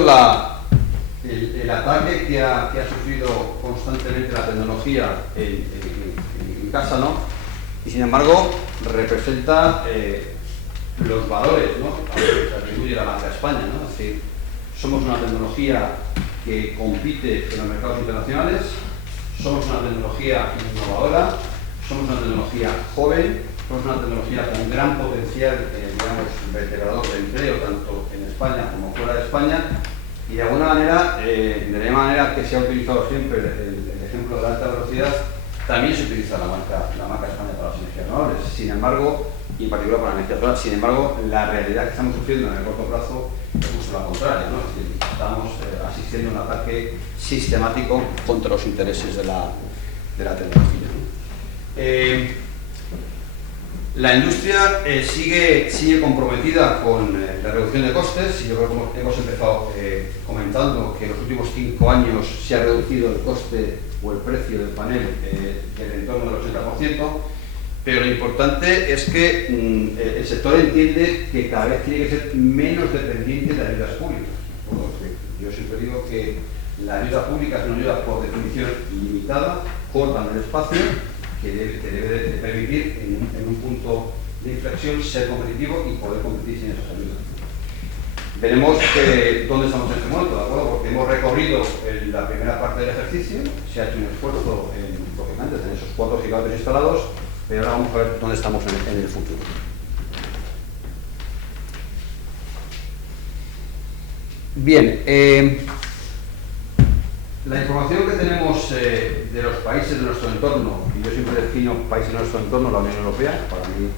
el ataque que ha sufrido constantemente la tecnología en casa, ¿no? Y sin embargo representa los valores, ¿no?, a los que se atribuye la marca España, ¿no? Es decir, somos una tecnología que compite en los mercados internacionales, somos una tecnología innovadora, somos una tecnología joven, somos una tecnología con gran potencial, digamos, vertebrador de empleo, tanto en España como fuera de España, y de alguna manera, de la misma manera que se ha utilizado siempre el ejemplo de la alta velocidad, también se utiliza la marca España para las energías renovables. Sin embargo, y en particular para la energía solar, sin embargo, la realidad que estamos sufriendo en el corto plazo es justo la contraria, ¿no? Es decir, estamos asistiendo a un ataque sistemático contra los intereses de la tecnología, ¿no? La industria sigue comprometida con la reducción de costes, y yo creo que hemos empezado comentando que en los últimos 5 años se ha reducido el coste o el precio del panel del entorno del 80%, pero lo importante es que el sector entiende que cada vez tiene que ser menos dependiente de ayudas públicas. Bueno, yo siempre digo que la ayuda pública es una ayuda por definición limitada, corta en el espacio, que debe de permitir en un punto de inflexión ser competitivo y poder competir sin esas ayudas. Veremos dónde estamos en este momento, ¿de acuerdo? Porque hemos recorrido la primera parte del ejercicio, se ha hecho un esfuerzo lógicamente en esos 4 gigavatios instalados, pero ahora vamos a ver dónde estamos en el futuro. Bien, la información que tenemos de los países de nuestro entorno, y yo siempre defino países de nuestro entorno, la Unión Europea, para mí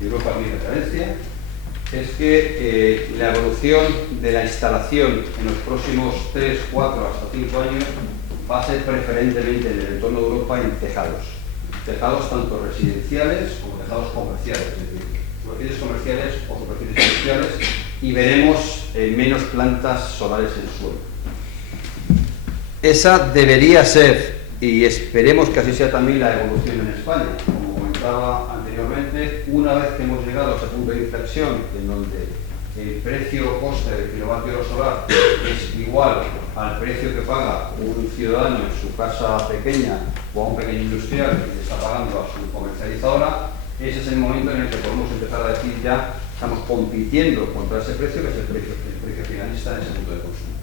Europa es mi referencia, es que la evolución de la instalación en los próximos 3, 4, hasta 5 años va a ser preferentemente en el entorno de Europa en tejados tanto residenciales como tejados comerciales, es decir, superficies comerciales o superficies industriales, y veremos menos plantas solares en el suelo. Esa debería ser, y esperemos que así sea también la evolución en España. Como comentaba anteriormente, anteriormente, una vez que hemos llegado a ese punto de inflexión en donde el precio-coste del kilovatio solar es igual al precio que paga un ciudadano en su casa pequeña o a un pequeño industrial que le está pagando a su comercializadora, ese es el momento en el que podemos empezar a decir ya estamos compitiendo contra ese precio, que es el precio finalista en ese punto de consumo.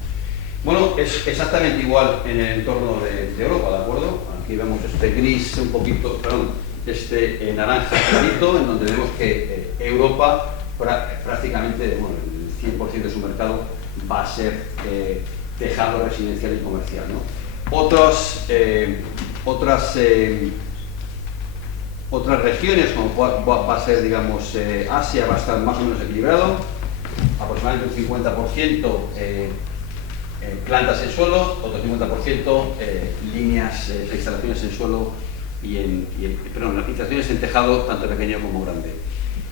Bueno, es exactamente igual en el entorno de Europa, ¿de acuerdo? Aquí vemos este gris un poquito, perdón, este naranja clarito, en donde vemos que Europa prácticamente, bueno, el 100% de su mercado va a ser tejado residencial y comercial, ¿no? Otras regiones, como va a ser, digamos, Asia, va a estar más o menos equilibrado, aproximadamente un 50% plantas en suelo, otro 50% líneas de instalaciones en suelo perdón, instalaciones en tejado, tanto pequeño como grande.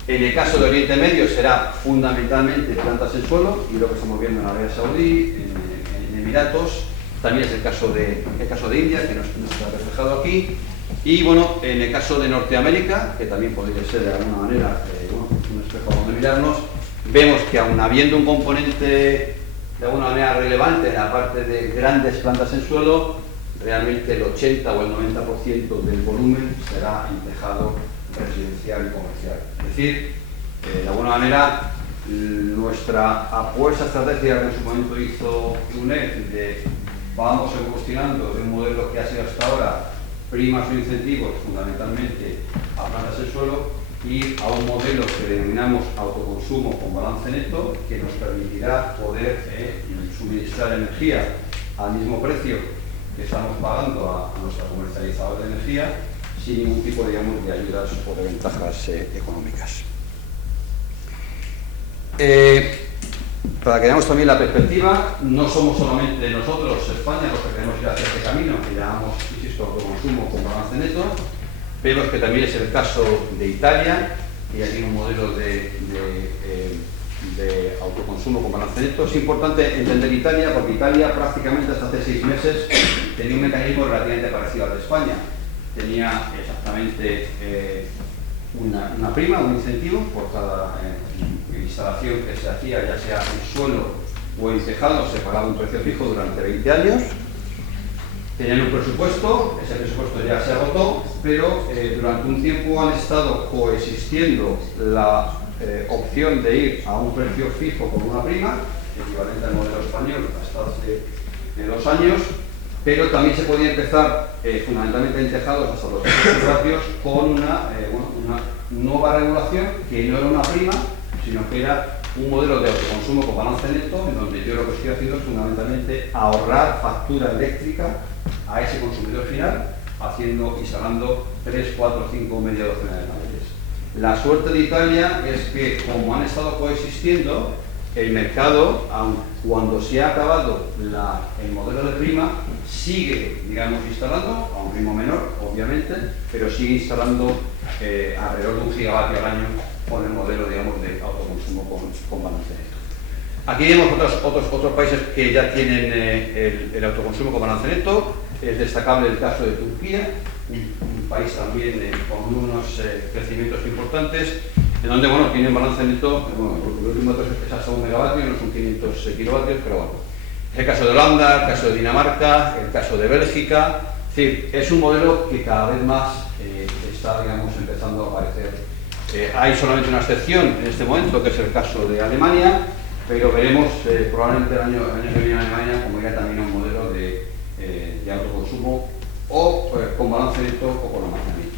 En el caso de Oriente Medio será fundamentalmente plantas en suelo, y lo que estamos viendo en Arabia Saudí, en Emiratos, también es el caso de India, que no está reflejado aquí, y bueno, en el caso de Norteamérica, que también podría ser de alguna manera un espejo donde mirarnos, vemos que aun habiendo un componente de alguna manera relevante en la parte de grandes plantas en suelo, realmente el 80 o el 90% del volumen será en tejado residencial y comercial. Es decir, de alguna manera, nuestra apuesta estratégica que en su momento hizo UNED de vamos evolucionando de un modelo que ha sido hasta ahora primas o incentivos fundamentalmente a plantas en suelo, y a un modelo que denominamos autoconsumo con balance neto, que nos permitirá poder suministrar energía al mismo precio que estamos pagando a nuestra comercializadora de energía, sin ningún tipo, digamos, de ayudas o de ventajas económicas. Para que veamos también la perspectiva, no somos solamente nosotros, España, los que queremos ir hacia este camino, que llamamos, insisto, autoconsumo con balance neto. Vemos que también es el caso de Italia, y aquí un modelo de autoconsumo con balance neto. Es importante entender Italia, porque Italia prácticamente hasta hace 6 meses tenía un mecanismo relativamente parecido al de España. Tenía exactamente una prima, un incentivo por cada instalación que se hacía, ya sea en suelo o en tejado, se pagaba un precio fijo durante 20 años. Tenían un presupuesto, ese presupuesto ya se agotó, pero durante un tiempo han estado coexistiendo la opción de ir a un precio fijo con una prima, equivalente al modelo español hasta hace 2 años, pero también se podía empezar fundamentalmente en tejados hasta los ratios con una nueva regulación que no era una prima, sino que era un modelo de autoconsumo con balance neto, en donde yo lo que estoy haciendo es fundamentalmente ahorrar factura eléctrica a ese consumidor final, instalando 3, 4, 5 media docena de paneles. La suerte de Italia es que, como han estado coexistiendo, el mercado, aun cuando se ha acabado el modelo de prima, sigue, digamos, instalando, a un ritmo menor, obviamente, pero sigue instalando alrededor de 1 gigavatio al año con el modelo, digamos, de autoconsumo con balance neto. Aquí vemos otros países que ya tienen el autoconsumo con balance neto. Es destacable el caso de Turquía, un país también con unos crecimientos importantes, en donde, bueno, tienen balance neto, el último dato es hasta 1 megavatio, no son 500 kilovatios, pero bueno. Es el caso de Holanda, el caso de Dinamarca, el caso de Bélgica. Es decir, es un modelo que cada vez más está, digamos, empezando a aparecer. Hay solamente una excepción en este momento, que es el caso de Alemania, pero veremos probablemente el año que viene en Alemania como ya también un modelo de autoconsumo o con balance neto o con almacenamiento.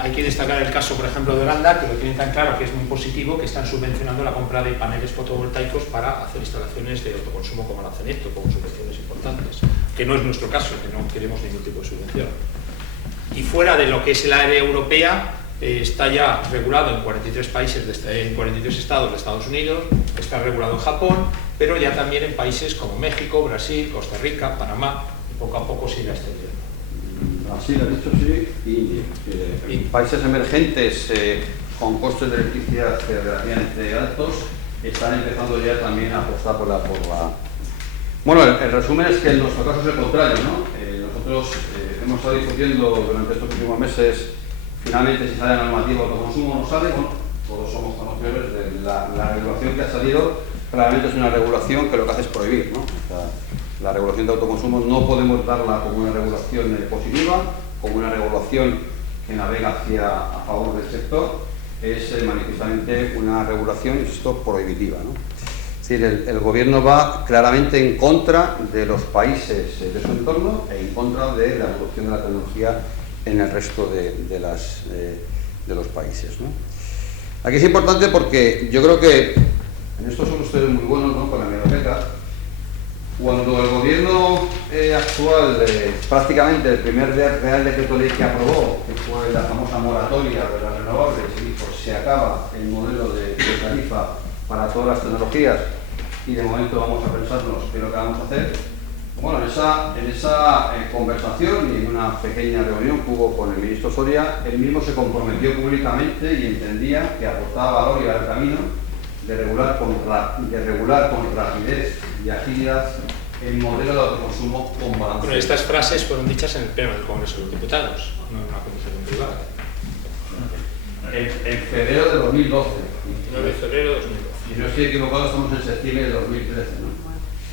Hay que destacar el caso, por ejemplo, de Holanda, que lo tienen tan claro que es muy positivo, que están subvencionando la compra de paneles fotovoltaicos para hacer instalaciones de autoconsumo con balance neto, con subvenciones importantes, que no es nuestro caso, que no queremos ningún tipo de subvención. Y fuera de lo que es el área europea, está ya regulado en 43 países, en 43 estados de Estados Unidos, está regulado en Japón, pero ya también en países como México, Brasil, Costa Rica, Panamá, y poco a poco se irá extendiendo. Brasil, ha dicho sí, y países emergentes con costes de electricidad relativamente altos están empezando ya también a apostar por la... Bueno, el resumen es que en nuestro caso es el contrario, ¿no? Nosotros hemos estado discutiendo durante estos últimos meses finalmente si sale la normativa de autoconsumo o no sale, bueno, todos somos conocedores de la regulación que ha salido. Claramente es una regulación que lo que hace es prohibir, ¿no? O sea, la regulación de autoconsumo no podemos darla como una regulación positiva, como una regulación que navega a favor del sector, es manifiestamente una regulación, insisto, prohibitiva, ¿no? Es decir, el gobierno va claramente en contra de los países de su entorno e en contra de la evolución de la tecnología en el resto de los países, ¿no? Aquí es importante porque yo creo que en esto son ustedes muy buenos, ¿no?, con la hemeroteca. Cuando el gobierno actual, prácticamente el primer Real Decreto Ley que aprobó, que fue la famosa moratoria de las renovables, y dijo se acaba el modelo de tarifa para todas las tecnologías y de momento vamos a pensarnos qué es lo que vamos a hacer. Bueno, en esa conversación y en una pequeña reunión que hubo con el ministro Soria, él mismo se comprometió públicamente y entendía que aportaba valor y era el camino de regular con rapidez y agilidad el modelo de autoconsumo con balance. Bueno, estas frases fueron dichas en el Pleno del Congreso de los Diputados, no en una comisión privada. En febrero de 2012. 9 de febrero de 2012. Si no estoy equivocado, estamos en septiembre de 2013, ¿no?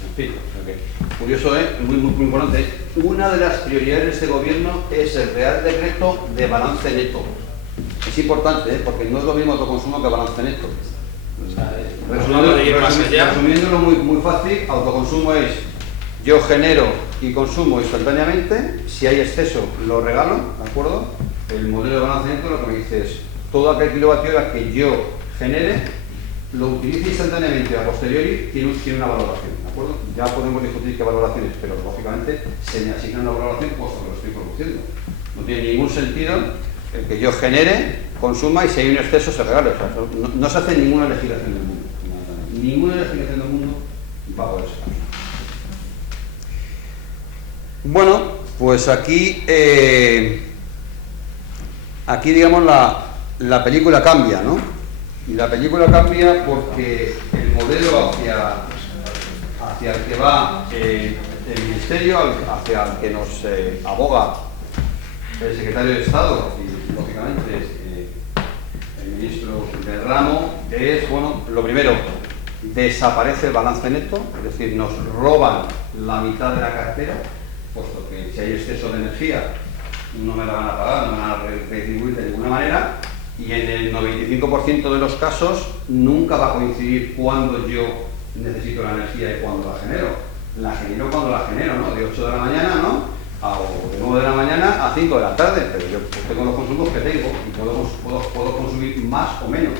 En fin, curioso, muy importante. Una de las prioridades de este gobierno es el Real Decreto de balance neto. Es importante, porque no es lo mismo autoconsumo que balance neto. Resumiéndolo muy fácil, autoconsumo es yo genero y consumo instantáneamente, si hay exceso lo regalo, ¿de acuerdo? El modelo de balance neto lo que me dice es todo aquel kilovatio hora que yo genere, lo utilice instantáneamente a posteriori, tiene una valoración, ¿de acuerdo? Ya podemos discutir qué valoraciones, pero lógicamente se me asigna una valoración puesto que lo estoy produciendo. No tiene ningún sentido el que yo genere, consuma y si hay un exceso se regale. O sea, no se hace ninguna legislación del mundo. Ninguna legislación del mundo va a poder ser. Bueno, pues aquí digamos la película cambia, ¿no? Y la película cambia porque el modelo hacia el que va el Ministerio, hacia el que nos aboga el Secretario de Estado y, lógicamente, el Ministro del ramo, es, bueno, lo primero, desaparece el balance neto, es decir, nos roban la mitad de la cartera, puesto que si hay exceso de energía no me la van a pagar, no me van a retribuir de ninguna manera, y en el 95% de los casos nunca va a coincidir cuando yo necesito la energía y cuando la genero. La genero cuando la genero, ¿no? De 8 de la mañana, ¿no?, o de 9 de la mañana a 5 de la tarde, pero yo tengo los consumos que tengo y puedo consumir más o menos.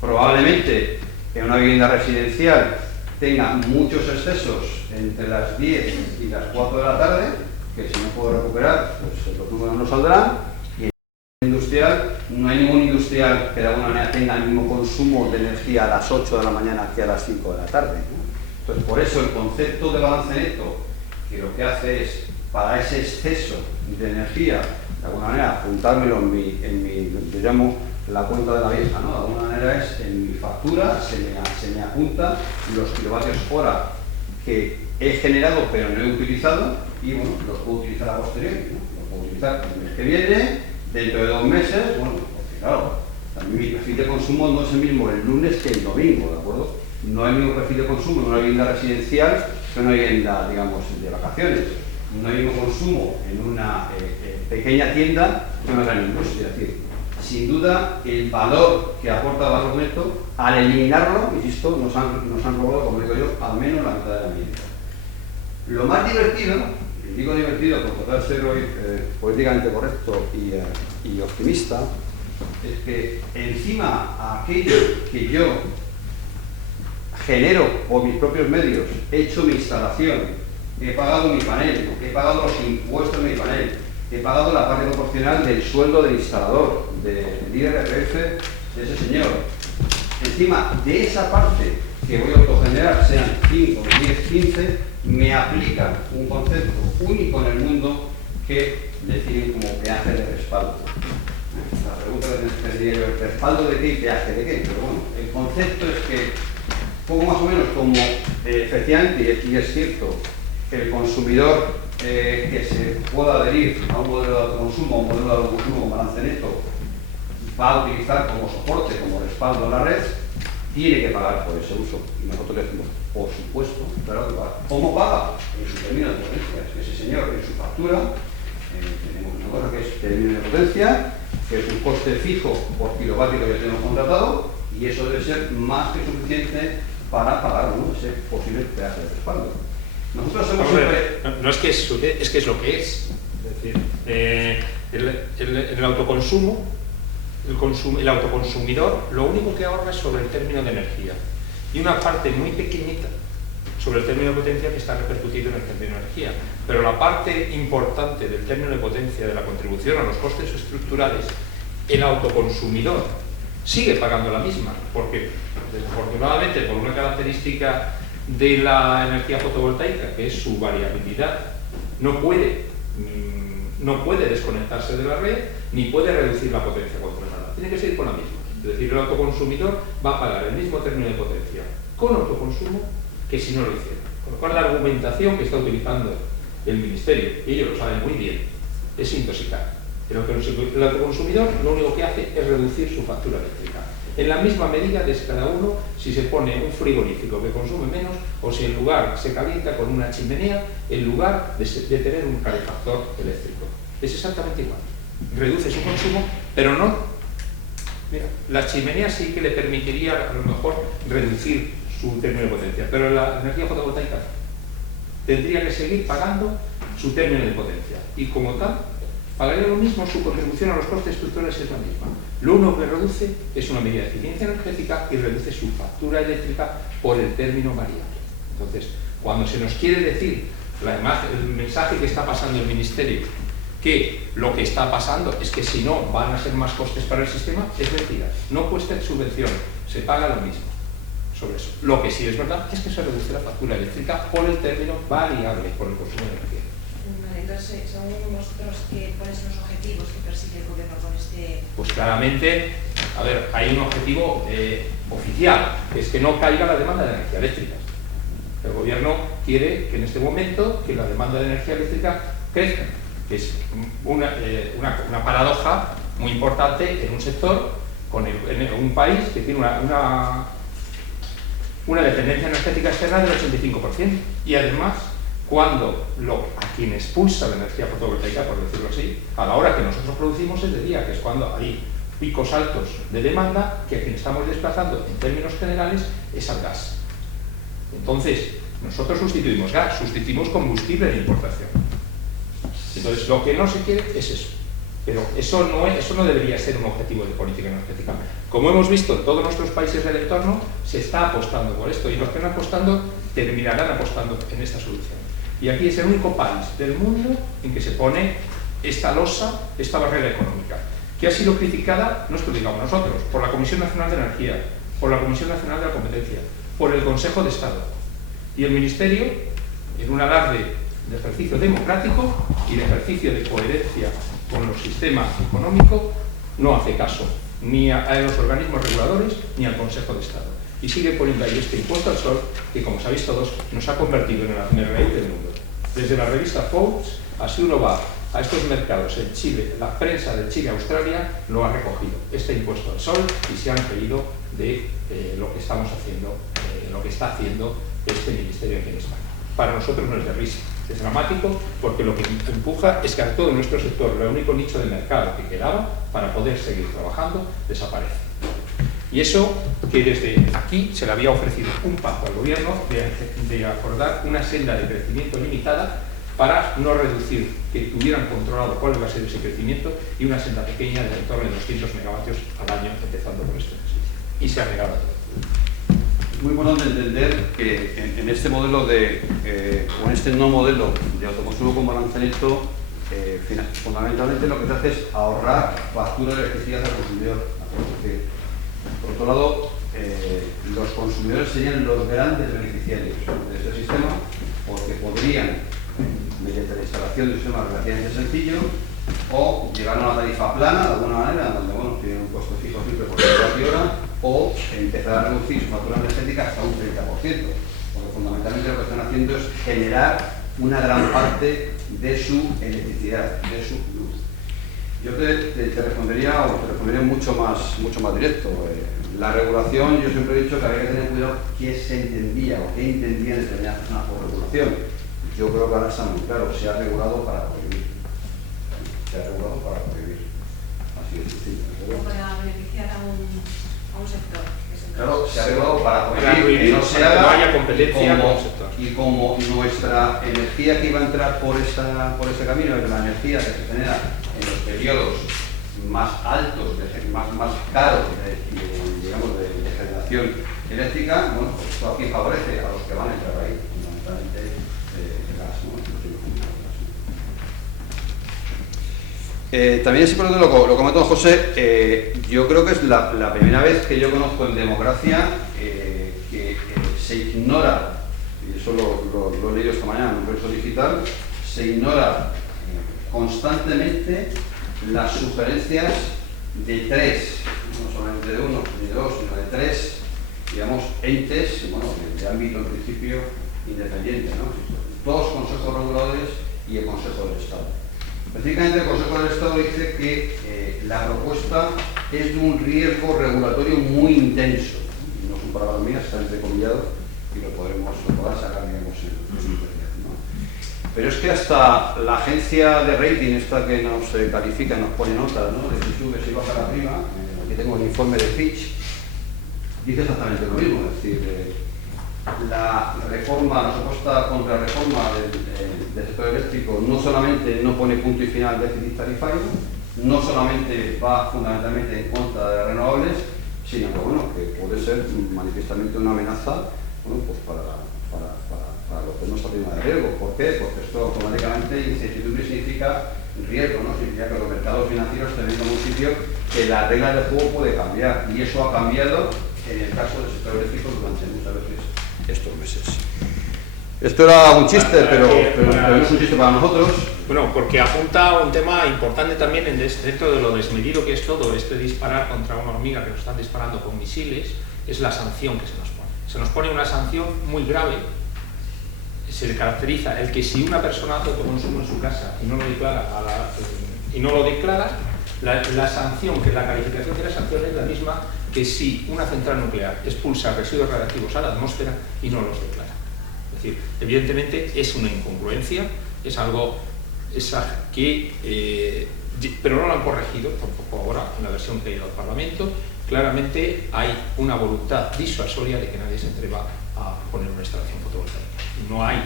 Probablemente en una vivienda residencial tenga muchos excesos entre las 10 y las 4 de la tarde, que si no puedo recuperar, pues los números no saldrán. Y en el industrial, no hay ningún industrial que de alguna manera tenga el mismo consumo de energía a las 8 de la mañana que a las 5 de la tarde, ¿no? Entonces, por eso el concepto de balance neto, que lo que hace es, para ese exceso de energía, de alguna manera, apuntármelo en mi yo llamo la cuenta de la vieja, ¿no? De alguna manera es en mi factura, se me apunta los kilovatios hora que he generado pero no he utilizado y, bueno, los puedo utilizar a posteriori, ¿no? Los puedo utilizar el mes que viene, dentro de 2 meses, bueno, porque claro, también mi perfil de consumo no es el mismo el lunes que el domingo, ¿de acuerdo? No hay el mismo perfil de consumo en una vivienda residencial que en una vivienda, digamos, de vacaciones. No hay el mismo consumo en una pequeña tienda que en una gran industria. Es decir, sin duda, el valor que aporta el valor neto, al eliminarlo, insisto, nos han robado, como digo yo, al menos la mitad de la medida. Lo más divertido, y digo divertido por tratar de ser hoy políticamente correcto y optimista, es que encima a aquello que yo genero por mis propios medios, he hecho mi instalación, he pagado mi panel, he pagado los impuestos de mi panel, he pagado la parte proporcional del sueldo del instalador, del IRPF de ese señor. Encima de esa parte que voy a autogenerar, sean 5, 10, 15, me aplican un concepto único en el mundo que definen como peaje de respaldo. La pregunta que tendría yo, ¿el respaldo de qué y peaje de qué? Pero bueno, el concepto es que, poco más o menos como efectivamente, y es cierto, el consumidor que se pueda adherir a un modelo de autoconsumo, a un modelo de autoconsumo con balance neto, va a utilizar como soporte, como respaldo a la red, tiene que pagar por ese uso. Y nosotros le decimos, por supuesto, claro que paga. ¿Cómo paga? En su término de potencia. Ese señor, en su factura, tenemos una cosa que es término de potencia, que es un coste fijo por kilovatio que ya tenemos contratado, y eso debe ser más que suficiente para pagar, ¿no?, ese posible peaje de respaldo. Nosotros hemos siempre... No es que es que es lo que es. Es decir, el autoconsumo, el autoconsumidor, lo único que ahorra es sobre el término de energía. Y una parte muy pequeñita sobre el término de potencia que está repercutido en el término de energía. Pero la parte importante del término de potencia, de la contribución a los costes estructurales, el autoconsumidor sigue pagando la misma, porque desafortunadamente por una característica de la energía fotovoltaica, que es su variabilidad, no puede desconectarse de la red ni puede reducir la potencia controlada. Tiene que seguir con la misma. Es decir, el autoconsumidor va a pagar el mismo término de potencia con autoconsumo que si no lo hiciera. Con lo cual, la argumentación que está utilizando el Ministerio, y ellos lo saben muy bien, es intoxicar. El autoconsumidor lo único que hace es reducir su factura eléctrica. En la misma medida de cada uno si se pone un frigorífico que consume menos o si en lugar se calienta con una chimenea en lugar de tener un calefactor eléctrico. Es exactamente igual. Reduce su consumo, pero no. Mira, la chimenea sí que le permitiría a lo mejor reducir su término de potencia, pero la energía fotovoltaica tendría que seguir pagando su término de potencia y como tal pagaría lo mismo, su contribución a los costes estructurales es la misma. Lo único que reduce es una medida de eficiencia energética y reduce su factura eléctrica por el término variable. Entonces, cuando se nos quiere decir el mensaje que está pasando el Ministerio, que lo que está pasando es que si no van a ser más costes para el sistema, es mentira. No cuesta subvención, se paga lo mismo sobre eso. Lo que sí es verdad es que se reduce la factura eléctrica por el término variable, por el consumo de energía. Entonces, son vosotros cuáles son los objetivos que persigue el gobierno con este... Pues claramente, a ver, hay un objetivo oficial, que es que no caiga la demanda de energía eléctrica. El gobierno quiere que en este momento que la demanda de energía eléctrica crezca, que es una paradoja muy importante en un sector, en un país que tiene una dependencia energética externa del 85%, y además cuando a quien expulsa la energía fotovoltaica, por decirlo así, a la hora que nosotros producimos es de día, que es cuando hay picos altos de demanda, que a quien estamos desplazando en términos generales es al gas. Entonces, nosotros sustituimos gas, sustituimos combustible de importación. Entonces, lo que no se quiere es eso. Pero eso no debería ser un objetivo de política energética. Como hemos visto en todos nuestros países del entorno, se está apostando por esto y los que están apostando terminarán apostando en esta solución. Y aquí es el único país del mundo en que se pone esta losa, esta barrera económica, que ha sido criticada, no es que lo digamos nosotros, por la Comisión Nacional de Energía, por la Comisión Nacional de la Competencia, por el Consejo de Estado. Y el Ministerio, en un alarde de ejercicio democrático y de ejercicio de coherencia con el sistema económico, no hace caso ni a los organismos reguladores ni al Consejo de Estado. Y sigue poniendo ahí este impuesto al sol que, como sabéis todos, nos ha convertido en el hazmerreír del mundo. Desde la revista Forbes, así uno va a estos mercados en Chile, la prensa de Chile, Australia, lo ha recogido, este impuesto al sol, y se han reído de lo que estamos haciendo, lo que está haciendo este ministerio aquí en España. Para nosotros no es de risa, es dramático, porque lo que empuja es que a todo nuestro sector, el único nicho de mercado que quedaba para poder seguir trabajando, desaparece. Y eso que desde aquí se le había ofrecido un pacto al gobierno de acordar una senda de crecimiento limitada para no reducir, que tuvieran controlado cuál iba a ser ese crecimiento, y una senda pequeña de en torno de 200 megavatios al año, empezando por este ejercicio. Y se ha negado a todo. Es muy importante entender que en este modelo o en este no modelo de autoconsumo con balance neto, fundamentalmente lo que se hace es ahorrar factura de electricidad al consumidor. Porque, por otro lado, los consumidores serían los grandes beneficiarios de este sistema, porque podrían, mediante la instalación de un sistema relativamente sencillo, o llegar a una tarifa plana de alguna manera, donde tienen un costo fijo siempre por kilovatio hora, o empezar a reducir su factura energética hasta un 30%, porque fundamentalmente lo que están haciendo es generar una gran parte de su electricidad, de su luz. Yo te respondería mucho más directo. La regulación, yo siempre he dicho que había que tener cuidado qué se entendía o qué entendían determinadas personas por regulación. Yo creo que ahora está muy claro, se ha regulado para prohibir. Se ha regulado para prohibir. Así de sencillo. O para beneficiar a un sector. Claro, se ha regulado para prohibir que no se que haga, no haya competencia con el sector. y como nuestra energía que iba a entrar por ese camino es la energía que se genera en los periodos más altos, más caros digamos, de generación eléctrica, bueno, pues esto aquí favorece a los que van a entrar ahí, fundamentalmente el gas, ¿no? También es importante lo comentó José, yo creo que es la primera vez que yo conozco en democracia que se ignora, y eso lo he leído esta mañana en un proceso digital, se ignora constantemente las sugerencias de tres, no solamente de uno ni de dos, sino de tres, digamos, entes, bueno, de ámbito en principio independiente, ¿no? Dos consejos reguladores y el Consejo del Estado. Específicamente el Consejo del Estado dice que la propuesta es de un riesgo regulatorio muy intenso. No son palabras mías, está entrecomillado y lo podrá sacar, digamos, en internet, ¿no? Pero es que hasta la agencia de rating, esta que nos califica, nos pone notas, ¿no? De si sube, si baja arriba, aquí tengo el informe de Fitch, dice exactamente lo mismo, es decir, la supuesta contrarreforma del sector eléctrico no solamente no pone punto y final al déficit tarifario, no solamente va fundamentalmente en contra de renovables, sino que, bueno, que puede ser manifiestamente una amenaza, bueno, pues para lo que es nuestra prima de riesgo. ¿Por qué? Porque esto automáticamente incertidumbre significa riesgo, ¿no? Significa que los mercados financieros están en un sitio que la regla del juego puede cambiar, y eso ha cambiado en el caso del sector eléctrico durante muchas veces estos meses. Esto era un chiste, pero no es un chiste para nosotros. Bueno, porque apunta a un tema importante también dentro de lo desmedido que es todo este disparar contra una hormiga que nos están disparando con misiles, es la sanción que se nos pone. Se nos pone una sanción muy grave. Se le caracteriza el que si una persona hace autoconsumo en su casa y no lo declara, la sanción, que la calificación de la sanción es la misma que si una central nuclear expulsa residuos radiactivos a la atmósfera y no los declara. Es decir, evidentemente es una incongruencia, es algo que, pero no lo han corregido tampoco ahora en la versión que ha ido al Parlamento. Claramente hay una voluntad disuasoria de que nadie se atreva a poner una instalación fotovoltaica. No hay,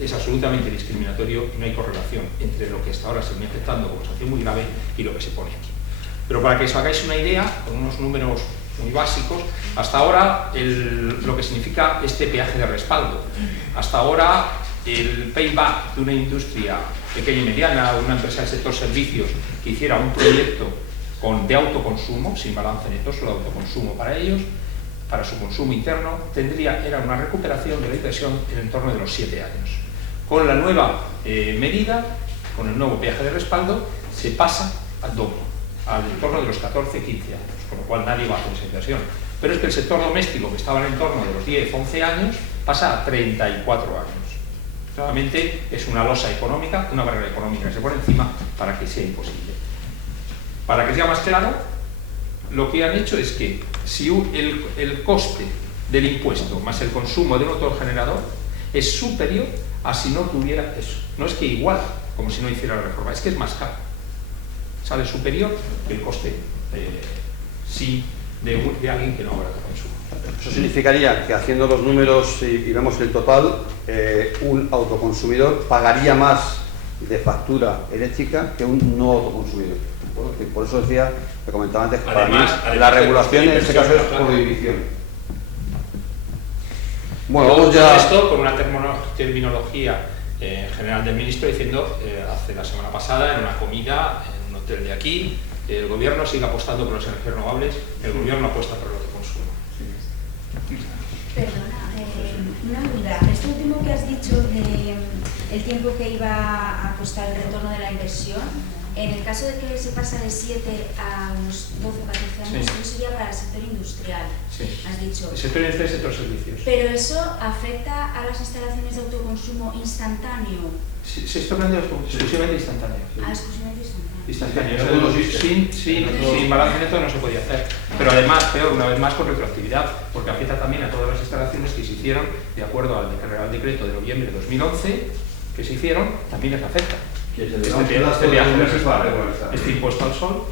es absolutamente discriminatorio y no hay correlación entre lo que hasta ahora se viene aceptando como sanción muy grave y lo que se pone aquí. Pero para que os hagáis una idea, con unos números muy básicos, hasta ahora lo que significa este peaje de respaldo. Hasta ahora el payback de una industria pequeña y mediana, o una empresa del sector servicios que hiciera un proyecto de autoconsumo, sin balance neto, solo autoconsumo para ellos, para su consumo interno, era una recuperación de la inversión en el torno de los 7 años. Con la nueva medida, con el nuevo peaje de respaldo, se pasa al doble, al entorno de los 14, 15 años, con lo cual nadie va a hacer esa inversión. Pero es que el sector doméstico, que estaba en el entorno de los 10, 11 años, pasa a 34 años. Claramente es una losa económica, una barrera económica que se pone encima para que sea imposible. Para que sea más claro, lo que han hecho es que si el coste del impuesto más el consumo de un autogenerador es superior a si no tuviera eso. No es que igual, como si no hiciera la reforma, es que es más caro. Sale superior que el coste de alguien que no habrá consumo. Eso significaría que, haciendo los números y vemos el total, un autoconsumidor pagaría más de factura eléctrica que un no autoconsumidor. Por eso decía, que comentaba antes, que para mí la regulación en este caso es prohibición. Bueno, vamos ya. Esto con una terminología general del ministro diciendo, hace la semana pasada en una comida en un hotel de aquí, el gobierno sigue apostando por las energías renovables, el gobierno apuesta por el autoconsumo. Perdona, una duda. Esto último que has dicho de el tiempo que iba a costar el retorno de la inversión, En el caso de que se pasa de 7 a unos 12 o 14 años, Sí. eso sería para el sector industrial, Sí. has dicho. El sector industrial y el sector servicios. Pero eso afecta a las instalaciones de autoconsumo instantáneo, Esto es exclusivamente instantáneo. exclusivamente instantáneo. Instantáneo. Pero no existe. Sin balance neto no se podía hacer. Pero además, peor, una vez más, con retroactividad, porque afecta también a todas las instalaciones que se hicieron de acuerdo al Real Decreto de noviembre de 2011, que se hicieron, también les afecta. Que se Este viaje de para regularizar. este impuesto al sol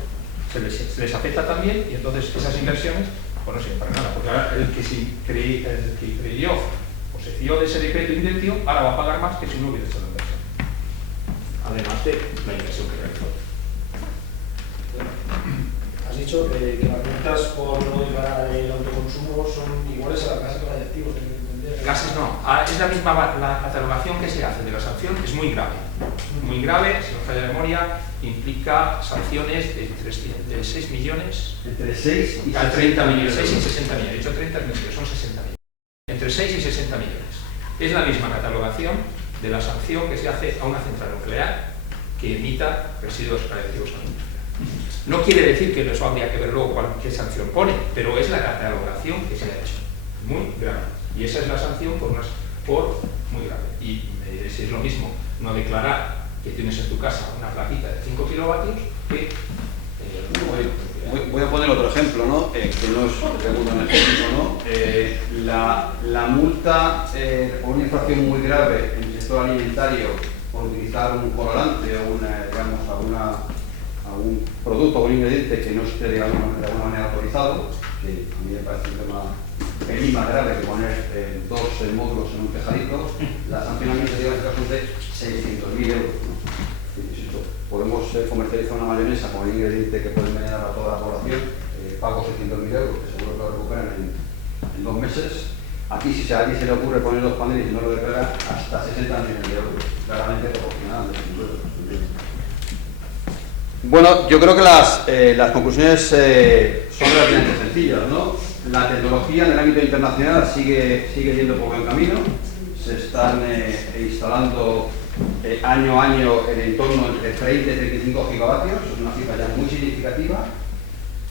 se les afecta también, y entonces esas inversiones pues no sirven para nada, porque ahora el que creyó o se fió de ese decreto invirtió, ahora va a pagar más que si no hubiera hecho la inversión. Además de la inversión que realizó. Has dicho que las multas por no declarar el autoconsumo son iguales a las gases radiactivos. Gases no. Es la misma, la catalogación que se hace de la sanción es muy grave. Muy grave, si no falla la memoria, implica sanciones de 6 millones Entre 6 y a 30 millones. 6 y 60 60 millones. He dicho 30 millones, son 60 millones. Entre 6 y 60 millones. Es la misma catalogación de la sanción que se hace a una central nuclear que emita residuos radiactivos a la industria. No quiere decir que eso habría que ver luego qué sanción pone, pero es la catalogación que se ha hecho. Muy grave. Y esa es la sanción por muy grave. Y si es lo mismo no declarar que tienes en tu casa una plaquita de 5 kilovatios que... Voy a poner otro ejemplo, ¿no? Que no es de mundo energético, ¿no? La multa por una infracción muy grave en el sector alimentario por utilizar un colorante o un producto o un ingrediente que no esté de alguna manera autorizado, que a mí me parece un tema más grave que poner 2 módulos en un tejadito, la sanción administrativa en este caso es de 600.000 euros, ¿no? Podemos comercializar una mayonesa con el ingrediente que puede envenenar a toda la población, pago 600.000 euros, que seguro que lo recuperan en 2 meses. Aquí, si a alguien se le ocurre poner 2 paneles y no lo declara, hasta 60 millones de euros, claramente proporcional. Bueno, yo creo que las conclusiones son relativamente sencillas, ¿no? La tecnología en el ámbito internacional sigue yendo por buen camino, se están instalando año a año en entorno entre 30 y 35 gigavatios, es una cifra ya muy significativa.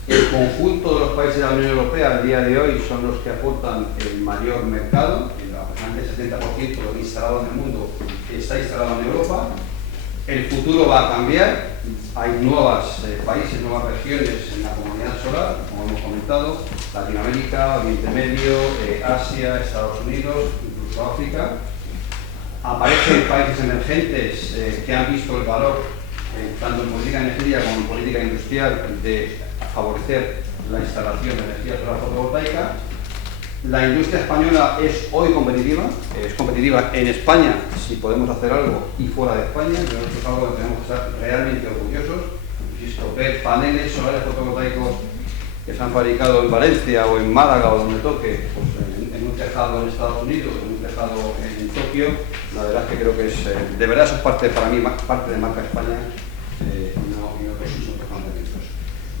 El conjunto de los países de la Unión Europea al día de hoy son los que aportan el mayor mercado, aproximadamente el 70% de lo instalado en el mundo está instalado en Europa. El futuro va a cambiar, hay nuevos países, nuevas regiones en la comunidad solar, como hemos comentado, Latinoamérica, Oriente Medio, Asia, Estados Unidos, incluso África. Aparecen países emergentes que han visto el valor, tanto en política energética como en política industrial, de favorecer la instalación de energía solar fotovoltaica. La industria española es hoy competitiva, es competitiva en España si podemos hacer algo y fuera de España. Yo creo que es algo que tenemos que estar realmente orgullosos. Insisto, ver paneles solares fotovoltaicos que se han fabricado en Valencia o en Málaga o donde toque, pues en un tejado en Estados Unidos, en un tejado en Tokio, la verdad es que creo que es, de verdad eso es parte, para mí, parte de marca España y no que son planteamientos.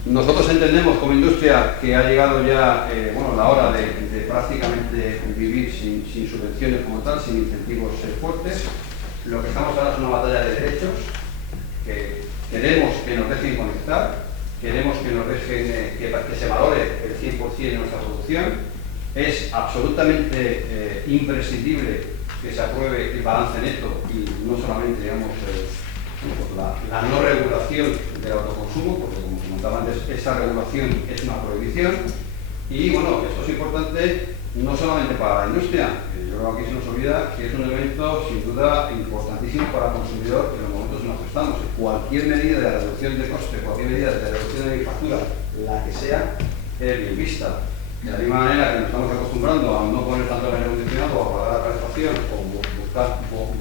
Nosotros entendemos como industria que ha llegado ya la hora de prácticamente vivir sin subvenciones como tal, sin incentivos fuertes. Lo que estamos ahora es una batalla de derechos, que queremos que nos dejen conectar, queremos que nos dejen que se valore el 100% de nuestra producción. Es absolutamente imprescindible que se apruebe el balance neto y no solamente, digamos, la no regulación del autoconsumo, porque como comentaba antes, esta regulación es una prohibición. Y bueno, esto es importante no solamente para la industria, yo creo que aquí se nos olvida que es un elemento sin duda importantísimo para el consumidor en los momentos en los que estamos. Cualquier medida de reducción de coste, cualquier medida de reducción de mi factura, la que sea, es bien vista. De la misma manera que nos estamos acostumbrando a no poner tanto el aire acondicionado o a pagar la calefacción o buscar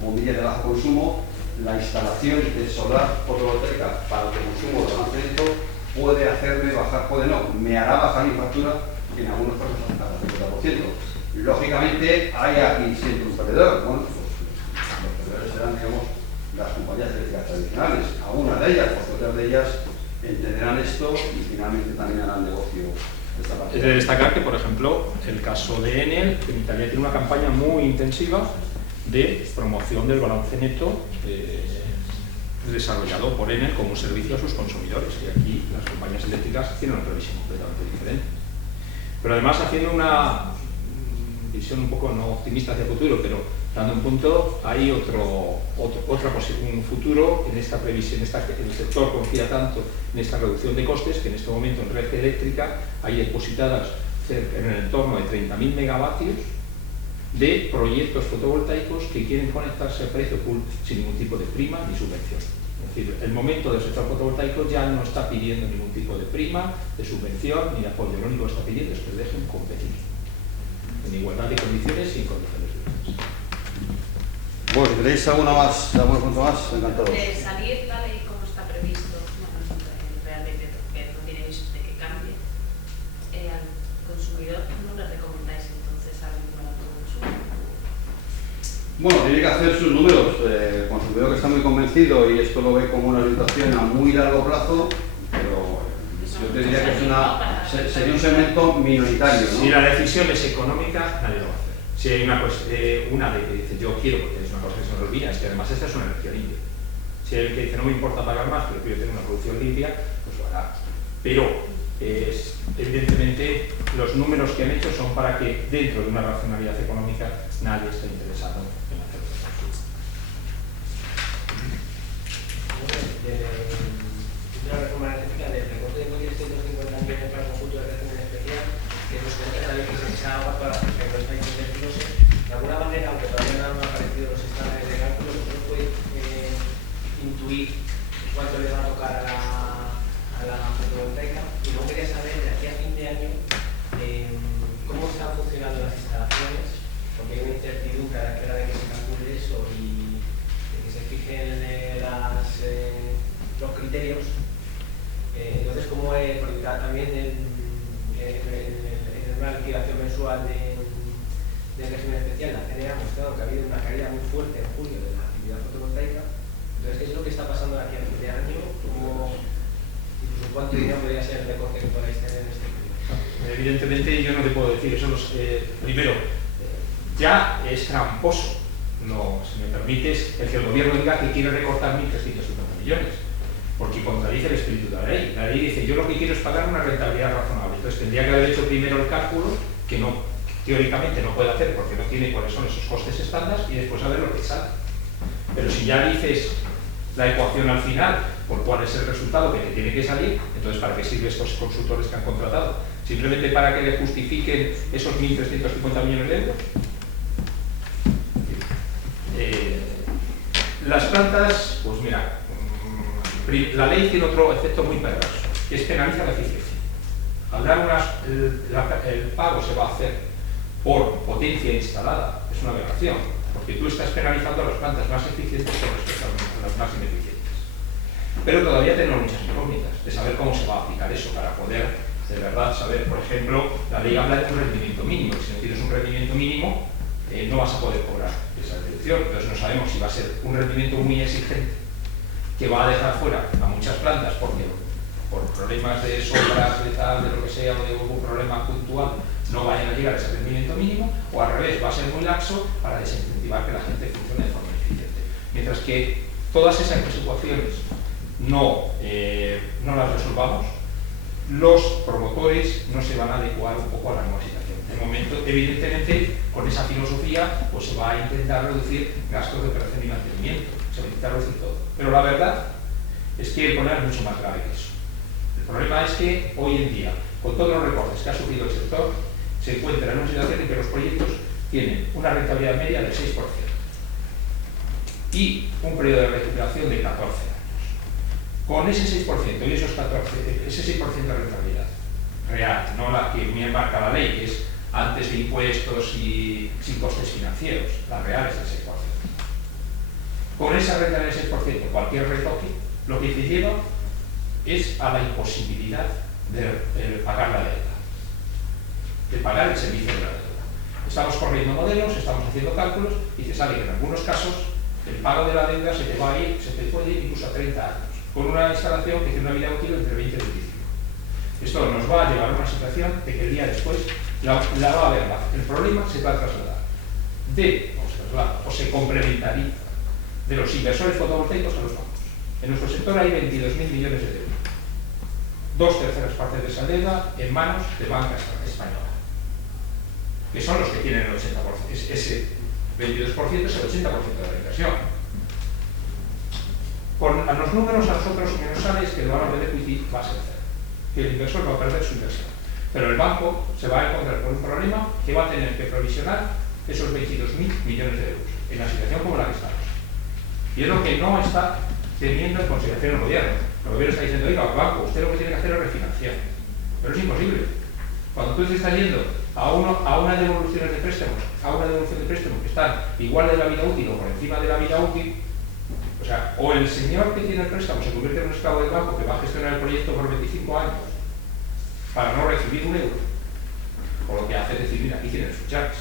bombillas de bajo consumo, la instalación de solar fotovoltaica para el consumo de balance neto puede hacerme bajar, me hará bajar mi factura en algunos casos hasta el 50%. Lógicamente hay aquí siempre un perdedor. Bueno, pues los perdedores serán, digamos, las compañías eléctricas tradicionales. Algunas de ellas, porque otras de ellas entenderán esto y finalmente también harán negocio. Es de destacar que, por ejemplo, el caso de Enel, que en Italia tiene una campaña muy intensiva de promoción del balance neto desarrollado por Enel como un servicio a sus consumidores, y aquí las compañías eléctricas tienen una previsión completamente diferente. Pero además haciendo una visión un poco no optimista hacia el futuro, pero dando un punto, hay un futuro en esta previsión, el sector confía tanto en esta reducción de costes que en este momento en red eléctrica hay depositadas en el entorno de 30.000 megavatios de proyectos fotovoltaicos que quieren conectarse a precio full sin ningún tipo de prima ni subvención. Es decir, el momento del sector fotovoltaico ya no está pidiendo ningún tipo de prima, de subvención ni de apoyo. Lo único que está pidiendo es que dejen competir en igualdad de condiciones y en condiciones justas. Bueno, si tenéis algún punto más, encantado. De salir la ley como está previsto, bueno, realmente no tiene viso de que cambie, al consumidor no le recomendáis entonces algún autoconsumo. Bueno, tiene que hacer sus números. El consumidor que está muy convencido y esto lo ve como una situación a muy largo plazo, pero yo te diría que sería un segmento minoritario, ¿no? Si la decisión es económica, nadie lo va a hacer. Si hay una de que dice yo quiero, porque es una cosa que se nos olvida, es que además esta es una energía limpia. Si hay el que dice no me importa pagar más, pero quiero tener una producción limpia, pues lo hará. Pero evidentemente los números que han hecho son para que dentro de una racionalidad económica nadie esté interesado en hacer eso. Una reforma energética del recorte de 1.350 millones para el conjunto de régimen especial, que nos cuenta también que se echaba para los países vertidos. De alguna manera, aunque todavía no han aparecido los estándares de cálculo, ¿vosotros podéis intuir cuánto le va a tocar a la fotovoltaica? Y luego quería saber, de aquí a fin de año, cómo están funcionando las instalaciones, porque hay una incertidumbre a la espera de que se calcule eso y de que se fijen los criterios. Entonces, ¿cómo porque también en una liquidación mensual del régimen especial, la CNE ha mostrado que ha habido una caída muy fuerte en julio de la actividad fotovoltaica? Entonces, ¿qué es lo que está pasando aquí a fin de año? ¿Cuánto dinero podría ser el recorte que podáis tener en este periodo? Evidentemente yo no te puedo decir eso. Primero, ya es tramposo, no, si me permites, el que el gobierno diga que quiere recortar 1.350 millones, porque contradice el espíritu de la ley. La ley dice, yo lo que quiero es pagar una rentabilidad razonable. Entonces tendría que haber hecho primero el cálculo, que no, teóricamente no puede hacer porque no tiene cuáles son esos costes estándar, y después a ver lo que sale. Pero si ya dices la ecuación al final, por cuál es el resultado que te tiene que salir, entonces ¿para qué sirven estos consultores que han contratado? ¿Simplemente para que le justifiquen esos 1.350 millones de euros? Las plantas, pues mira, la ley tiene otro efecto muy perverso, que es penalizar la eficiencia. Al dar el pago se va a hacer por potencia instalada, es una aberración, porque tú estás penalizando a las plantas más eficientes con respecto a las más ineficientes. Pero todavía tenemos muchas incógnitas de saber cómo se va a aplicar eso para poder, de verdad, saber, por ejemplo, la ley habla de un rendimiento mínimo, y si no tienes un rendimiento mínimo, no vas a poder cobrar esa deducción. Entonces no sabemos si va a ser un rendimiento muy exigente que va a dejar fuera a muchas plantas porque por problemas de sombras, de tal, de lo que sea, o de algún problema puntual, no vayan a llegar a ese rendimiento mínimo, o al revés, va a ser muy laxo para desincentivar que la gente funcione de forma eficiente. Mientras que todas esas ecuaciones no las resolvamos, los promotores no se van a adecuar un poco a la nueva situación. De momento, evidentemente, con esa filosofía, pues se va a intentar reducir gastos de operación y mantenimiento, se va a intentar reducir todo. Pero la verdad es que el problema es mucho más grave que eso. El problema es que hoy en día, con todos los recortes que ha sufrido el sector, se encuentra en una situación en que los proyectos tienen una rentabilidad media del 6% y un periodo de recuperación de 14 años. Con ese 6% y ese 6% de rentabilidad real, no la que me marca la ley, que es antes de impuestos y sin costes financieros, la real es el 6%. Con esa rentabilidad del 6%, cualquier retoque, lo que te lleva es a la imposibilidad de pagar la deuda, de pagar el servicio de la deuda. Estamos corriendo modelos, estamos haciendo cálculos y te sale que en algunos casos el pago de la deuda se te puede ir incluso a 30 años, con una instalación que tiene una vida útil entre 20 y 25. Esto nos va a llevar a una situación de que el día después la va a haber. El problema se va a trasladar o se complementariza de los inversores fotovoltaicos a los bancos. En nuestro sector hay 22.000 millones de euros. 2/3 partes de esa deuda en manos de banca española, que son los que tienen el 80%. Ese 22% es el 80% de la inversión. Con los números a nosotros nos sale que el valor del equity va a ser cero, que el inversor va a perder su inversión. Pero el banco se va a encontrar con un problema que va a tener que provisionar esos 22.000 millones de euros en la situación como la que estamos. Y es lo que no está teniendo en consideración el gobierno. El gobierno está diciendo, oiga, banco, usted lo que tiene que hacer es refinanciar. Pero es imposible. Cuando tú te estás yendo a una devolución de préstamos que están igual de la vida útil o por encima de la vida útil, o sea, o el señor que tiene el préstamo se convierte en un esclavo del banco que va a gestionar el proyecto por 25 años para no recibir un euro, o lo que hace es decir, mira, aquí tienen sus llaves,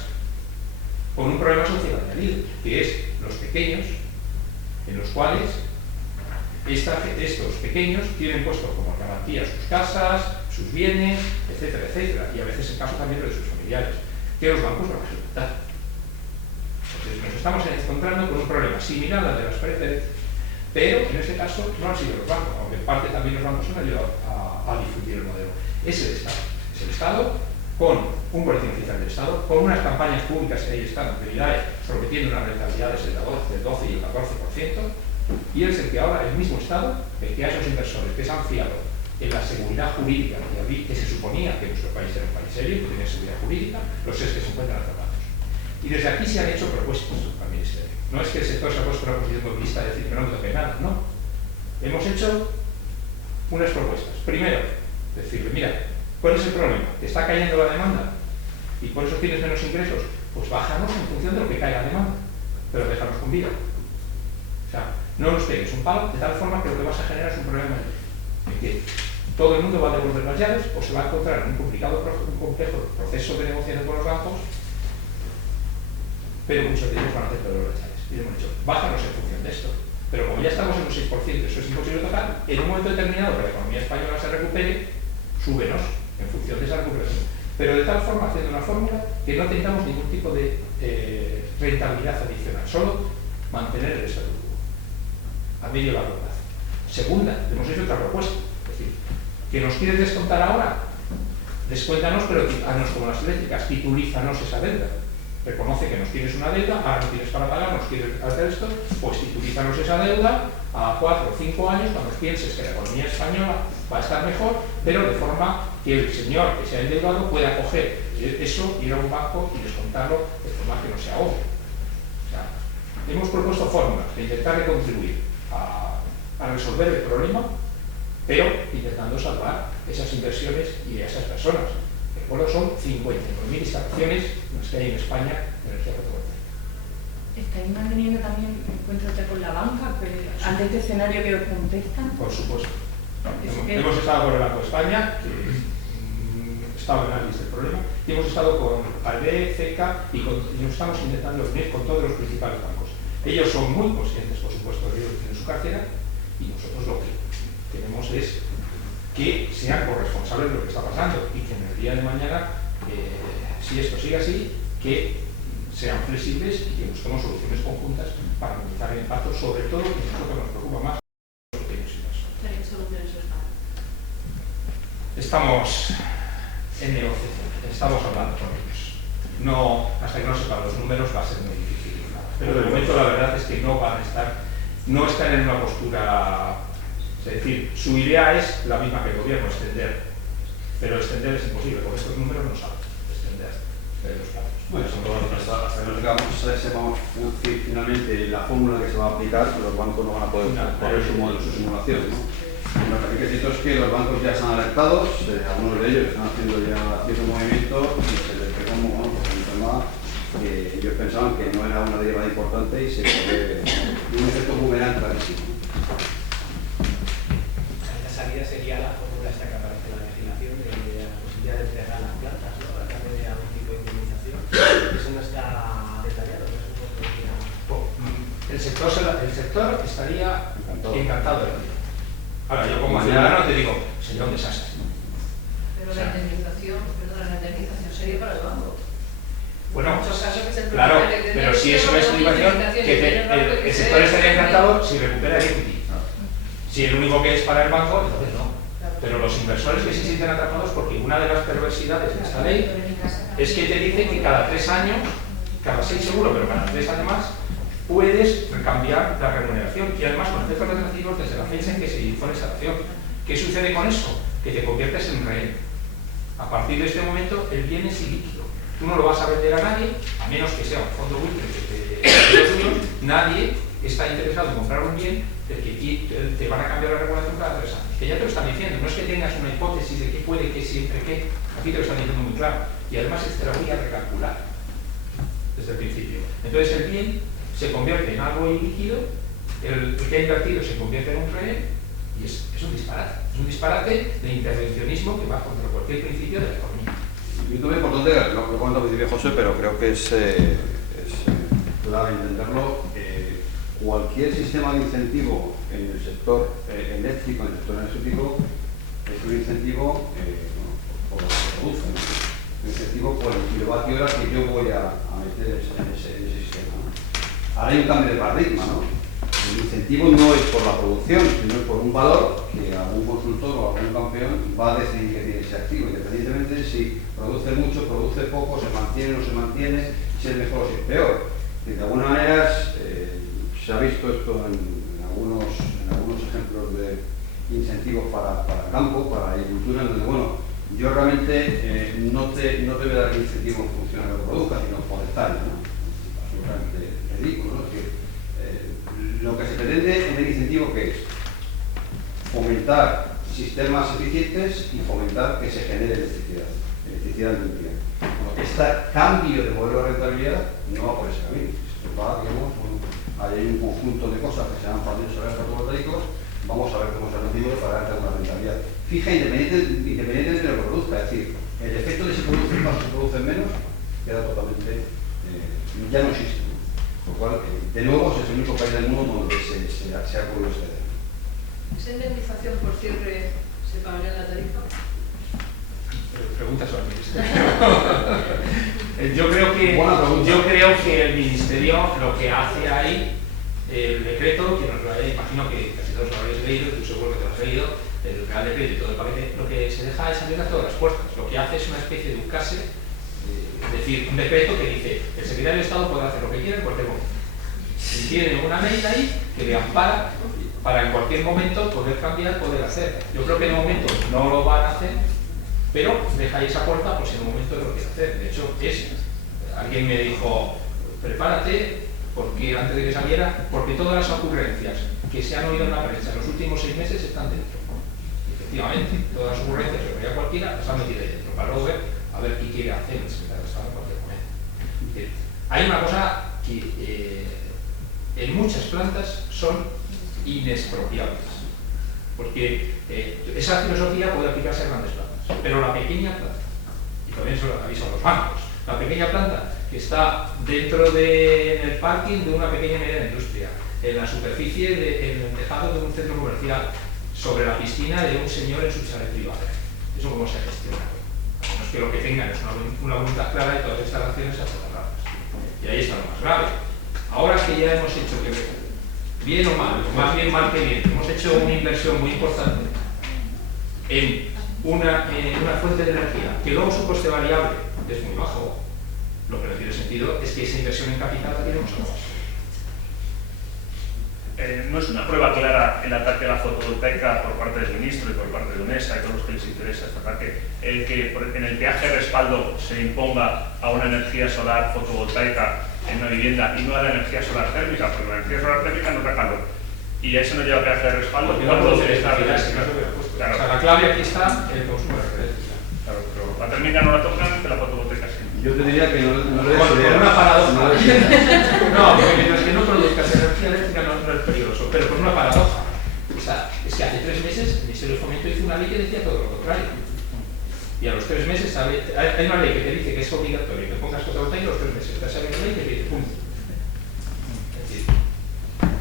con un problema social añadido, que es los pequeños, en los cuales estos pequeños tienen puesto como garantía sus casas, sus bienes, etcétera, etcétera, y a veces el caso también de sus familiares, que los bancos van a ejecutar. Entonces nos estamos encontrando con un problema similar al de las preferencias, pero en este caso no han sido los bancos, aunque en parte también los bancos han ayudado a difundir el modelo. Es el Estado con un boletín oficial del Estado, con unas campañas públicas que ahí están, prioridades, prometiendo unas rentabilidades del 12 y el 14%, y es el que ahora, el mismo Estado, el que a esos inversores que se han fiado en la seguridad jurídica que se suponía que nuestro país era un país serio, que tenía seguridad jurídica, los es que se encuentran atrapados. Y desde aquí se han hecho propuestas al Ministerio. No es que el sector se ha puesto una posición movilista de decir que no me toque nada, no. Hemos hecho unas propuestas. Primero, decirle, mira, ¿cuál es el problema? ¿Te está cayendo la demanda y por eso tienes menos ingresos? Pues bájanos en función de lo que caiga la demanda, pero déjanos con vida. O sea, no nos pegues un palo de tal forma que lo que vas a generar es un problema en que todo el mundo va a devolver las llaves o se va a encontrar en un complejo proceso de negociación con los bancos, pero muchos de ellos van a hacer todo las llaves. Y hemos dicho, bájanos en función de esto. Pero como ya estamos en un 6%, eso es imposible tocar, en un momento determinado que la economía española se recupere, súbenos en función de esa recuperación. Pero de tal forma, haciendo una fórmula que no tengamos ningún tipo de rentabilidad adicional, solo mantener el statu quo a medio y largo plazo. Segunda, hemos hecho otra propuesta, es decir, que nos quieres descontar ahora, descuéntanos, pero haznos como las eléctricas, titulízanos esa deuda. Reconoce que nos tienes una deuda, ahora no tienes para pagar, nos quieres hacer esto, pues titulízanos esa deuda a 4 o 5 años cuando pienses que la economía española va a estar mejor, pero de forma que el señor que se ha endeudado pueda coger eso, ir a un banco y descontarlo de forma que no sea obvio. O sea, hemos propuesto fórmulas de intentar contribuir a resolver el problema, pero intentando salvar esas inversiones y a esas personas. Recuerdo, son 59.000 instalaciones las que hay en España de energía fotovoltaica. ¿Estáis manteniendo también encuentros ya con la banca ante este escenario que os contestan? Por supuesto. Hemos estado con el Banco de España, que estaba en análisis del problema, y hemos estado con ALB, CECA y nos estamos intentando unir con todos los principales bancos. Ellos son muy conscientes, por supuesto, de ello que tienen su cartera, y nosotros lo que tenemos es que sean corresponsables de lo que está pasando y que en el día de mañana, si esto sigue así, que sean flexibles y que busquemos soluciones conjuntas para minimizar el impacto, sobre todo, que es lo que nos preocupa más, los pequeños inversores. ¿Qué soluciones os dan? Estamos en negociación, estamos hablando con ellos. No, hasta que no sepan los números va a ser muy difícil. Pero de momento la verdad es que no están en una postura. Es decir, su idea es la misma que el gobierno, extender, pero extender es imposible, con estos números no saben extender los plazos. Bueno, hasta que no sepamos finalmente la fórmula que se va a aplicar, los bancos no van a poder correr su modelo, su simulación, ¿no? Lo que es cierto es que los bancos ya están alertados, algunos de ellos están haciendo ya cierto movimiento y se les ve como, bueno, pues un tema que ellos pensaban que no era una derivada importante y se ve un efecto boomerang clarísimo. Sería la fórmula esta que aparece en la legislación de la posibilidad de cerrar las plantas, ¿no? A cambio de algún tipo de indemnización. Eso no está detallado, ¿no? Eso podría... El sector estaría encantado de ello. Ahora, yo como ciudadano te digo, sería un desastre. Pero la indemnización sería para el banco. Bueno, en muchos casos que se claro, pero si eso es una estimación, el sector estaría encantado si recupera el equity. Si el único que es para el banco, entonces no. Pero los inversores que se sienten atrapados, porque una de las perversidades de esta ley es que te dice que cada 3 años, cada 6 seguro, pero cada 3 además, puedes cambiar la remuneración y además con efectos retroactivos desde la fecha en que se hizo la instalación. ¿Qué sucede con eso? Que te conviertes en rehén. A partir de este momento el bien es ilíquido. Tú no lo vas a vender a nadie, a menos que sea un fondo buitre que nadie está interesado en comprar un bien del que te van a cambiar la regulación cada 3 años. Que ya te lo están diciendo, no es que tengas una hipótesis de que puede, que siempre, que. Aquí te lo están diciendo muy claro. Y además te la voy a recalcular desde el principio. Entonces el bien se convierte en algo ilíquido, el que ha invertido se convierte en un rehén y es un disparate. Es un disparate de intervencionismo que va contra cualquier principio de la economía. Yo creo que es importante, lo comento al principio José, pero creo que es clave entenderlo. Cualquier sistema de incentivo en el sector eléctrico, en el sector energético, es un incentivo por lo que produce, ¿no? Un incentivo por el kilovatio hora que yo voy a meter en ese sistema, ¿no? Ahora hay un cambio de paradigma, ¿no? El incentivo no es por la producción, sino es por un valor que algún consultor o algún campeón va a decidir que tiene ese activo, independientemente de si produce mucho, produce poco, se mantiene o no se mantiene, si es mejor o si es peor. Y de alguna manera se ha visto esto en algunos ejemplos de incentivos para el campo, para la agricultura, en donde, bueno, yo realmente no te voy a dar el incentivo en función de lo que produzca, sino por detalle, ¿no? Absolutamente ridículo, ¿no? Lo que se pretende en el incentivo, ¿qué es? Fomentar sistemas eficientes y fomentar que se genere electricidad limpia. Este cambio de modelo de rentabilidad no va por ese camino. Va, digamos, hay un conjunto de cosas que se llaman paneles solares fotovoltaicos, vamos a ver cómo se han metido para darte una rentabilidad fija independientemente de lo que produzca. Es decir, el efecto de si producen más o si producen menos queda totalmente, ya no existe. Por lo cual, de nuevo, es el único país del mundo donde se ha ocurrido este tema. ¿Esa indemnización por cierre se pagaría en la tarifa? Preguntas al Ministerio. Yo creo que el Ministerio lo que hace ahí, el decreto, que nos lo imagino que casi todos lo habéis leído, tú seguro que te lo has leído, el Real Decreto y todo el paquete, lo que se deja es abrir a todas las puertas. Lo que hace es una especie de ucase, es decir, un decreto que dice el secretario de Estado puede hacer lo que quiera en cualquier momento. Y tiene una ley ahí que le ampara para en cualquier momento poder cambiar, poder hacer. Yo creo que de momento no lo van a hacer, pero deja esa puerta por si en un momento lo quiere hacer. De hecho, alguien me dijo, prepárate, porque antes de que saliera, porque todas las ocurrencias que se han oído en la prensa en los últimos 6 meses están dentro. Efectivamente, todas las ocurrencias que veía cualquiera las han metido ahí dentro, para luego ver a ver qué quiere hacer el secretario de Estado en cualquier momento. Hay una cosa que en muchas plantas son inexpropiables, porque esa filosofía puede aplicarse a grandes plantas, pero la pequeña planta, y también se lo aviso a los bancos, la pequeña planta que está dentro del parking de una pequeña y mediana industria, en la superficie, en el tejado de un centro comercial, sobre la piscina de un señor en su chalet privado. Eso cómo se gestiona. No es que lo que tengan es una voluntad clara de todas las instalaciones hasta cerrarlas. Y ahí está lo más grave. Ahora que ya hemos hecho que, bien o mal, más bien mal que bien, hemos hecho una inversión muy importante en una fuente de energía que luego su coste variable es muy bajo, lo que no tiene sentido es que esa inversión en capital la tenemos a más. No es una prueba clara el ataque a la fotovoltaica por parte del ministro y por parte de UNESA y todos los que les interesa este ataque, el que en el peaje de respaldo se imponga a una energía solar fotovoltaica en una vivienda y no a la energía solar térmica, porque la energía solar térmica no da calor y eso no lleva peaje de respaldo. Porque no produce electricidad, claro. O sea, la clave aquí está en el consumo de electricidad. Claro, pero la térmica no la tocan, que la fotovoltaica sí. Yo te diría que no le por una paradoja. No, porque mientras que no produzcas energía eléctrica no es peligroso, pero por una paradoja. O sea, es que hace 3 meses el Ministerio de Fomento hizo una ley que decía todo lo contrario. Y a los 3 meses hay una ley que te dice que es obligatorio que pongas fotovoltaica a los 3 meses. Te sale una ley que te dice punto. Es decir,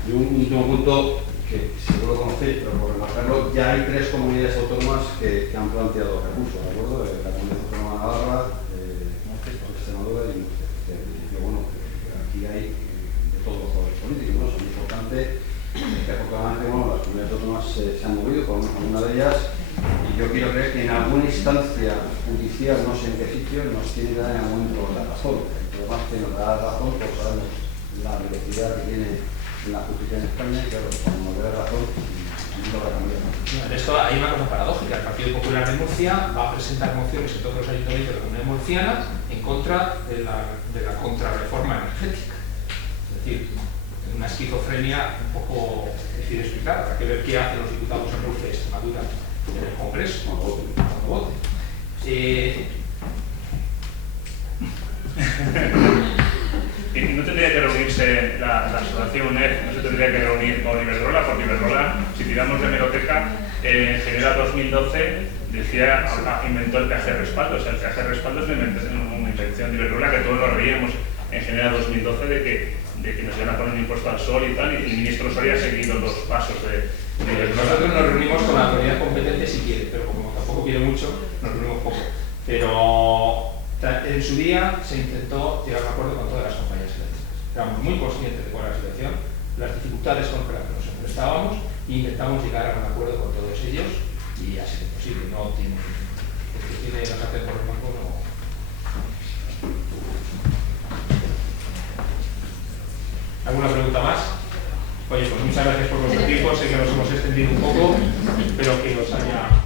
y un último punto que seguro conocéis, pero por remarcarlo, ya hay 3 comunidades autónomas que han planteado recursos, ¿de acuerdo? La Comunidad Autónoma de Navarra, Extremadura y Murcia. Que bueno, aquí hay de todos los colores políticos, ¿no? Son importantes que afortunadamente, bueno, las comunidades autónomas se han movido con alguna de ellas, y yo quiero creer que en alguna instancia judicial, no sé en qué sitio, nos tiene que dar en algún momento la razón. Lo más que nos da la razón, pues sabemos la velocidad que tiene la justicia en España, y claro, cuando nos dé razón, no va a cambiar. En esto hay una cosa paradójica. El Partido Popular de Murcia va a presentar mociones en todos los ayuntamientos de la Comunidad Murciana en contra de la contrarreforma energética. Es decir, una esquizofrenia un poco difícil de explicar. Habrá que ver qué hacen los diputados en Murcia y Extremadura en el Congreso cuando voten. Y no tendría que reunirse la asociación UNED, no se tendría que reunir con Iberdrola, porque Iberdrola, si tiramos de hemeroteca, en general 2012 inventó el peaje de respaldo. O sea, el peaje de respaldo es una invención de Iberdrola que todos lo reíamos en general 2012 de que nos iban a poner un impuesto al sol y tal, y el ministro Soria ha seguido los pasos de Iberdrola. Nosotros nos reunimos con la autoridad competente si quiere, pero como tampoco quiere mucho, nos reunimos poco. Pero en su día se intentó llegar a un acuerdo con todas las compañías eléctricas. Éramos muy conscientes de cuál era la situación, las dificultades con las que nos enfrentábamos, e intentamos llegar a un acuerdo con todos ellos, y ha sido imposible. No tiene, el que tiene la sartén por el mango no. ¿Alguna pregunta más? Oye, pues muchas gracias por vuestro tiempo, sé que nos hemos extendido un poco, espero que os haya